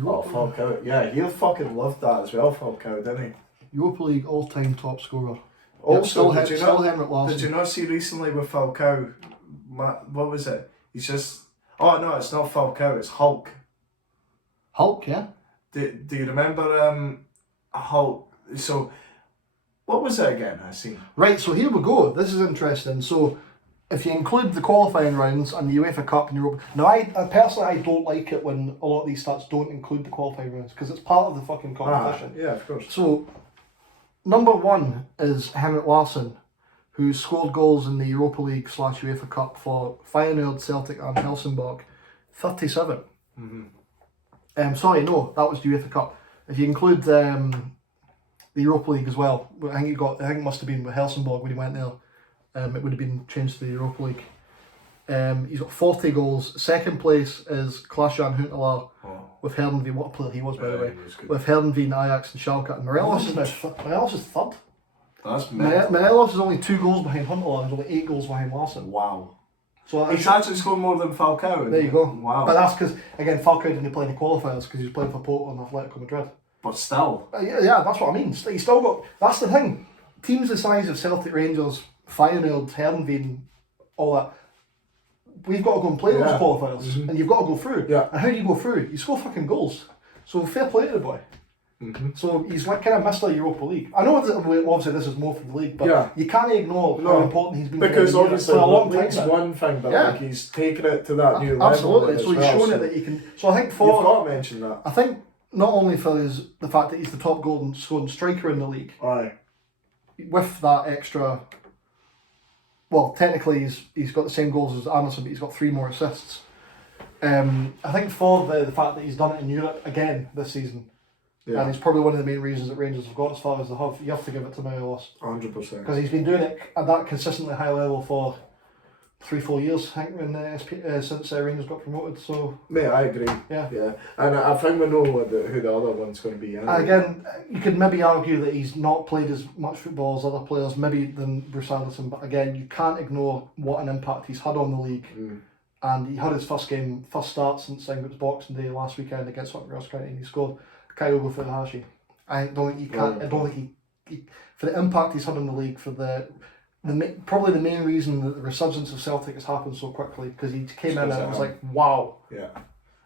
Oh, Falcao. Yeah, he'll fucking loved that as well, Falcao, didn't he? Europa League all-time top scorer. Also, Yep, still Henrik Larsson. did you not see recently with Falcao, what was it? He's just... Oh, no, it's not Falcao, it's Hulk. Hulk, yeah. Do you remember Hulk? So, what was it again I seen? Right, so here we go. This is interesting. So, if you include the qualifying rounds and the UEFA Cup and Europa... Now, I personally, I don't like it when a lot of these stats don't include the qualifying rounds, because it's part of the fucking competition. Yeah, of course. So, number one is Henrik Larsson, who scored goals in the Europa League / UEFA Cup for Feyenoord, Celtic and Helsingborg. 37. Sorry, no, that was the UEFA Cup. If you include the Europa League as well, I think it must have been with Helsingborg when he went there. It would have been changed to the Europa League. He's got 40 goals. Second place is Klaas-Jan Huntelaar with Herdenveen. What a player he was, by the way. With Herdenveen, Ajax and Schalke. And Morelos is third. That's mental. Morelos is only 2 goals behind Huntelaar and only 8 goals behind Larsson. Wow. So He's actually scored more than Falcao. there you go. Wow. But that's because, again, Falcao didn't play in the qualifiers because he was playing for Porto and Atletico Madrid. But still. Yeah, that's what I mean. He's still got... That's the thing. Teams the size of Celtic, Rangers, Feyenoord, Herdenveen, all that, we've got to go and play those qualifiers, and you've got to go through. Yeah. And how do you go through? You score fucking goals. So fair play to the boy. So he's like kind of missed the Europa League. I know that obviously this is more for the league, but you can't ignore how important he's been because for obviously for a long league's time. one thing, but like he's taken it to that new level. Absolutely. as So he's well, shown so it that he can. So I think you've got to mention that. I think not only for the fact that he's the top goal scoring striker in the league, Aye. with that extra. Well, technically he's got the same goals as Anderson, but he's got 3 more assists. I think for the fact that he's done it in Europe again this season, and it's probably one of the main reasons that Rangers have got as far as they have. You have to give it to Morelos 100%. because he's been doing it at that consistently high level for 3-4 years, I think, since Rangers got promoted. So, Mate, I agree. Yeah. And I think we know who the other one's going to be. Anyway. again, you could maybe argue that he's not played as much football as other players, maybe than Bruce Anderson. But again, you can't ignore what an impact he's had on the league. And he had his first start since Ingram's Boxing Day last weekend against Ross County, and he scored Kyogo Furuhashi. I don't think he for the impact he's had on the league, for probably the main reason that the resurgence of Celtic has happened so quickly, because he came in and it was like, wow. Yeah.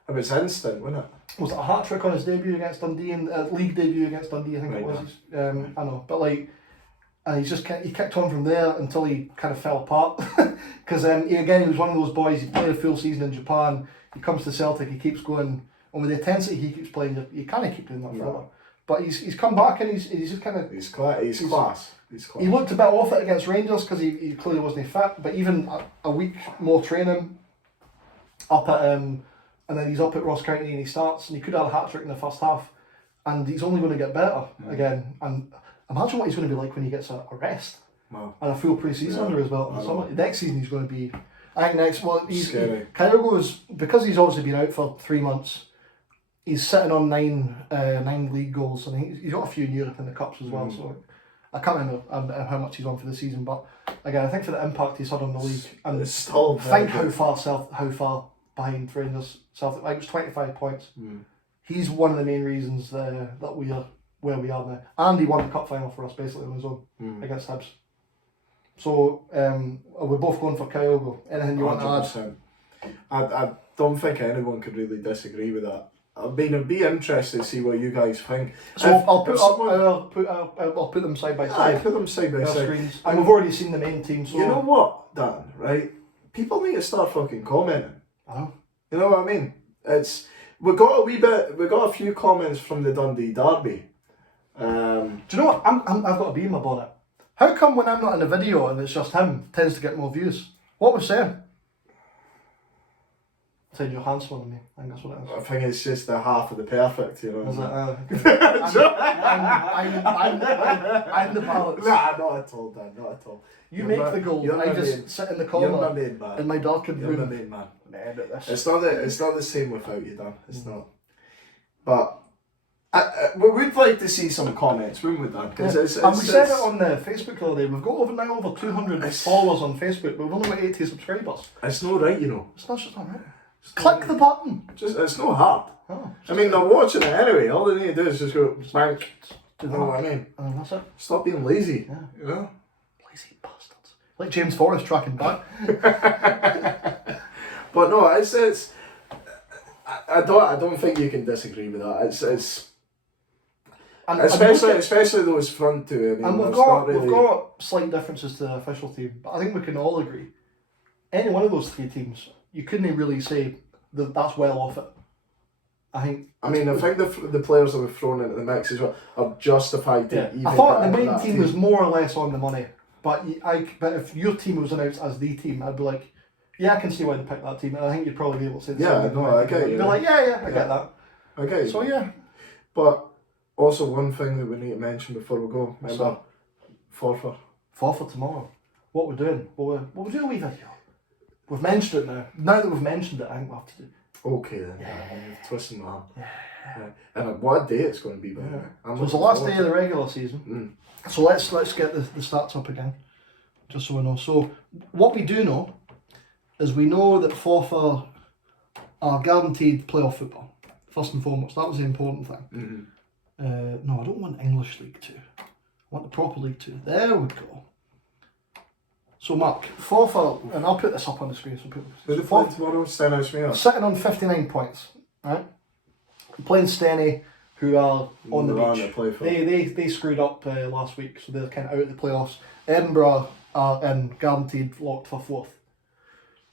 It was instant, wasn't it? Was it a hat-trick on his debut against Dundee, and league debut against Dundee, I think it was. I know, but like, and he kicked on from there until he kind of fell apart. Because he was one of those boys, he played a full season in Japan, he comes to Celtic, he keeps going, and with the intensity he keeps playing, you can't keep doing that forever. But he's come back and he's just kind of... He's class. He looked a bit off it against Rangers because he clearly wasn't fit, but even a week more training up at... and then he's up at Ross County and he starts, and he could have had a hat-trick in the first half, and he's only going to get better again. And imagine what he's going to be like when he gets a rest and a full pre-season under his belt in the summer. Next season he's going to be... I think Kyogo's, because he's obviously been out for 3 months, he's sitting on 9 league goals, and he's got a few in Europe in the Cups as well, so I can't remember how much he's on for the season, but again, I think for the impact he's had on the league, and it's still think how far behind Rangers Celtic, like it was 25 points. He's one of the main reasons that we are where we are now, and he won the cup final for us basically on his own against Hibs. So we're both going for Kyogo. Anything you want to add? I don't think anyone could really disagree with that. I mean, it'd be interesting to see what you guys think. So I'll put them side by side. Put them side by side. Screens. And we've already seen the main team. So you know what, Dan? Right? People need to start fucking commenting. I know. You know what I mean? We got a few comments from the Dundee derby. Do you know what? I've got a beam about it. How come when I'm not in a video and it's just him, tends to get more views? What was saying? Said your hands on me. I think that's what it is. I think it's just the half of the perfect, you know. Is it, I'm the balance. Nah, not at all, Dan. Not at all. You make the goal. I just sit in the You're my corner main man. in my darkened You're my room. main man. and edit this. It's not the same without you, Dan. It's not. But we would like to see some comments, wouldn't we, Dan? And we said it on the Facebook the other day. We've got over 200 followers on Facebook, but we've only got 80 subscribers. It's not right, you know. It's not just alright. Click the button. It's not hard. Oh, I mean, they're watching it anyway. All they need to do is just go bank. You know what I mean? And that's it. Stop being lazy. Yeah. You know. Lazy bastards. Like James Forrest tracking back. But no, it's. I don't think you can disagree with that. It's. And Especially those front two. I mean, and we've got slight differences to the official team, but I think we can all agree. Any one of those three teams, you couldn't really say that that's well off it. I think the players that were thrown into the mix as well are justified to even. I thought the get main that team was more or less on the money, but if your team was announced as the team, I'd be like, yeah, I can see why they picked that team, and I think you'd probably be able to say the same. No, I get you. You'd be like, yeah, I get that. I get you. So yeah. But also one thing that we need to mention before we go, remember, forfeit. Forfeit tomorrow. What we're doing? We'll do a wee video. We've mentioned it now. Now that we've mentioned it, I think we'll have to do. Okay then. You're twisting my arm. Yeah. And what day it's going to be, by the way. So it's the last day of the regular season. So let's get the stats up again, just so we know. So what we do know is we know that Forfar are guaranteed playoff football. First and foremost, that was the important thing. No, I don't want English League 2. I want the proper League 2. There we go. So Mark, Forfar, and I'll put this up on the screen so people can see. Who's tomorrow? Stenhouse sitting on 59 points, right? Playing Steny, who are on the beach. They screwed up last week, so they're kind of out of the playoffs. Edinburgh are in guaranteed locked for fourth.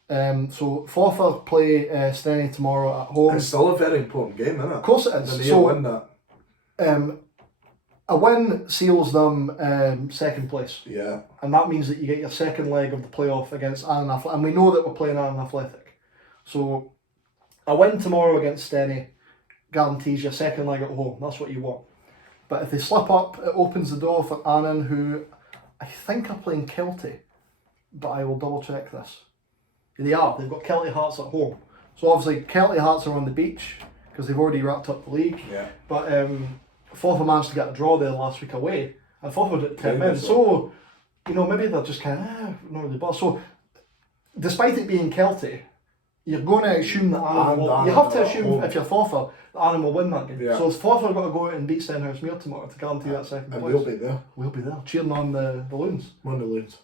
So Forfar play Steny tomorrow at home. It's still a very important game, isn't it? Of course it is. They need to win that. A win seals them second place. Yeah. And that means that you get your second leg of the playoff against Annan Athletic. And we know that we're playing Annan Athletic. So a win tomorrow against Steny guarantees your second leg at home. That's what you want. But if they slip up, it opens the door for Annan, who I think are playing Kelty. But I will double check this. They are. They've got Kelty Hearts at home. So obviously Kelty Hearts are on the beach because they've already wrapped up the league. Yeah. But Forfar managed to get a draw there last week away, and Forfar did 10 minutes. So, maybe they're just kind of not really bothered. So, despite it being Kelty, you're going to assume that Annan will. You have to assume if you're Forfar that Annan will win that game. Yeah. So, it's Forfar got to go out and beat Stenhousemuir tomorrow to guarantee that second place. And we'll be there. We'll be there, cheering on the Loons. On the Loons.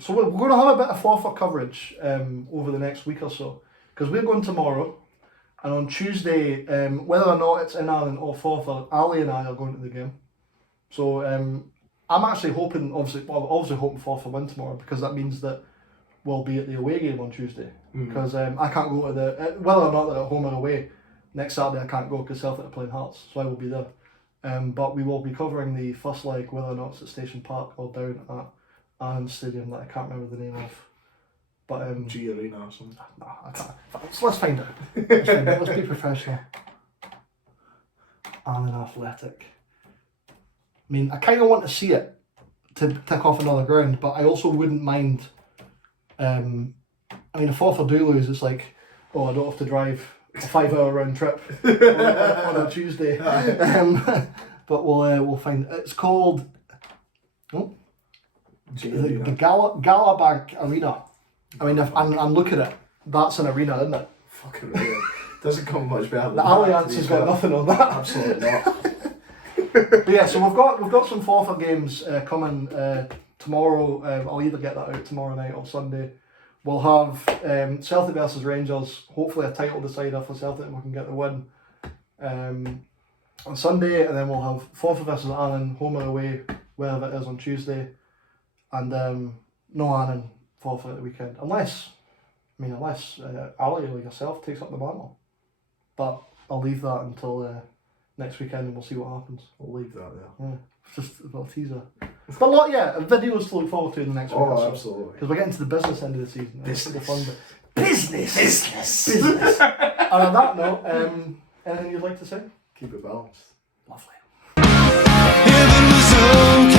So we're going to have a bit of Forfar coverage over the next week or so, because we're going tomorrow. And on Tuesday, whether or not it's in Annan or Forfar, Ali and I are going to the game. So I'm actually hoping, obviously hoping Forfar win tomorrow, because that means that we'll be at the away game on Tuesday. Because I can't go to whether or not they're at home or away, next Saturday I can't go because Celtic are playing Hearts, so I will be there. But we will be covering the first leg, whether or not it's at Station Park or down at Annan Stadium that I can't remember the name of. But G Arena or something. No, I can't. So let's find out. Let's be professional. Annan Athletic. I mean, I kind of want to see it to tick off another ground, but I also wouldn't mind. I mean, if Forfar do lose, it's like, I don't have to drive a 5-hour round trip on a Tuesday. But we'll find. It's called the Gala Bank Arena. I mean, if I'm looking at it, that's an arena, isn't it? Fucking real. Doesn't come much better than the Allianz has got nothing on that. Absolutely not. But yeah, so we've got some Forfar games coming tomorrow. I'll either get that out tomorrow night or Sunday. We'll have Celtic versus Rangers, hopefully a title decider for Celtic and we can get the win on Sunday, and then we'll have Forfar versus Annan, home or away, wherever it is on Tuesday, and no Annan Forfar at the weekend, unless Ali or yourself takes up the mantle. But I'll leave that until next weekend and we'll see what happens. We'll leave that there. Yeah, just a little teaser. But videos to look forward to in the next week. Oh, absolutely. Because we're getting to the business end of the season. It's the fun bit. Business. And on that note, anything you'd like to say? Keep it balanced. Lovely. Heaven was okay.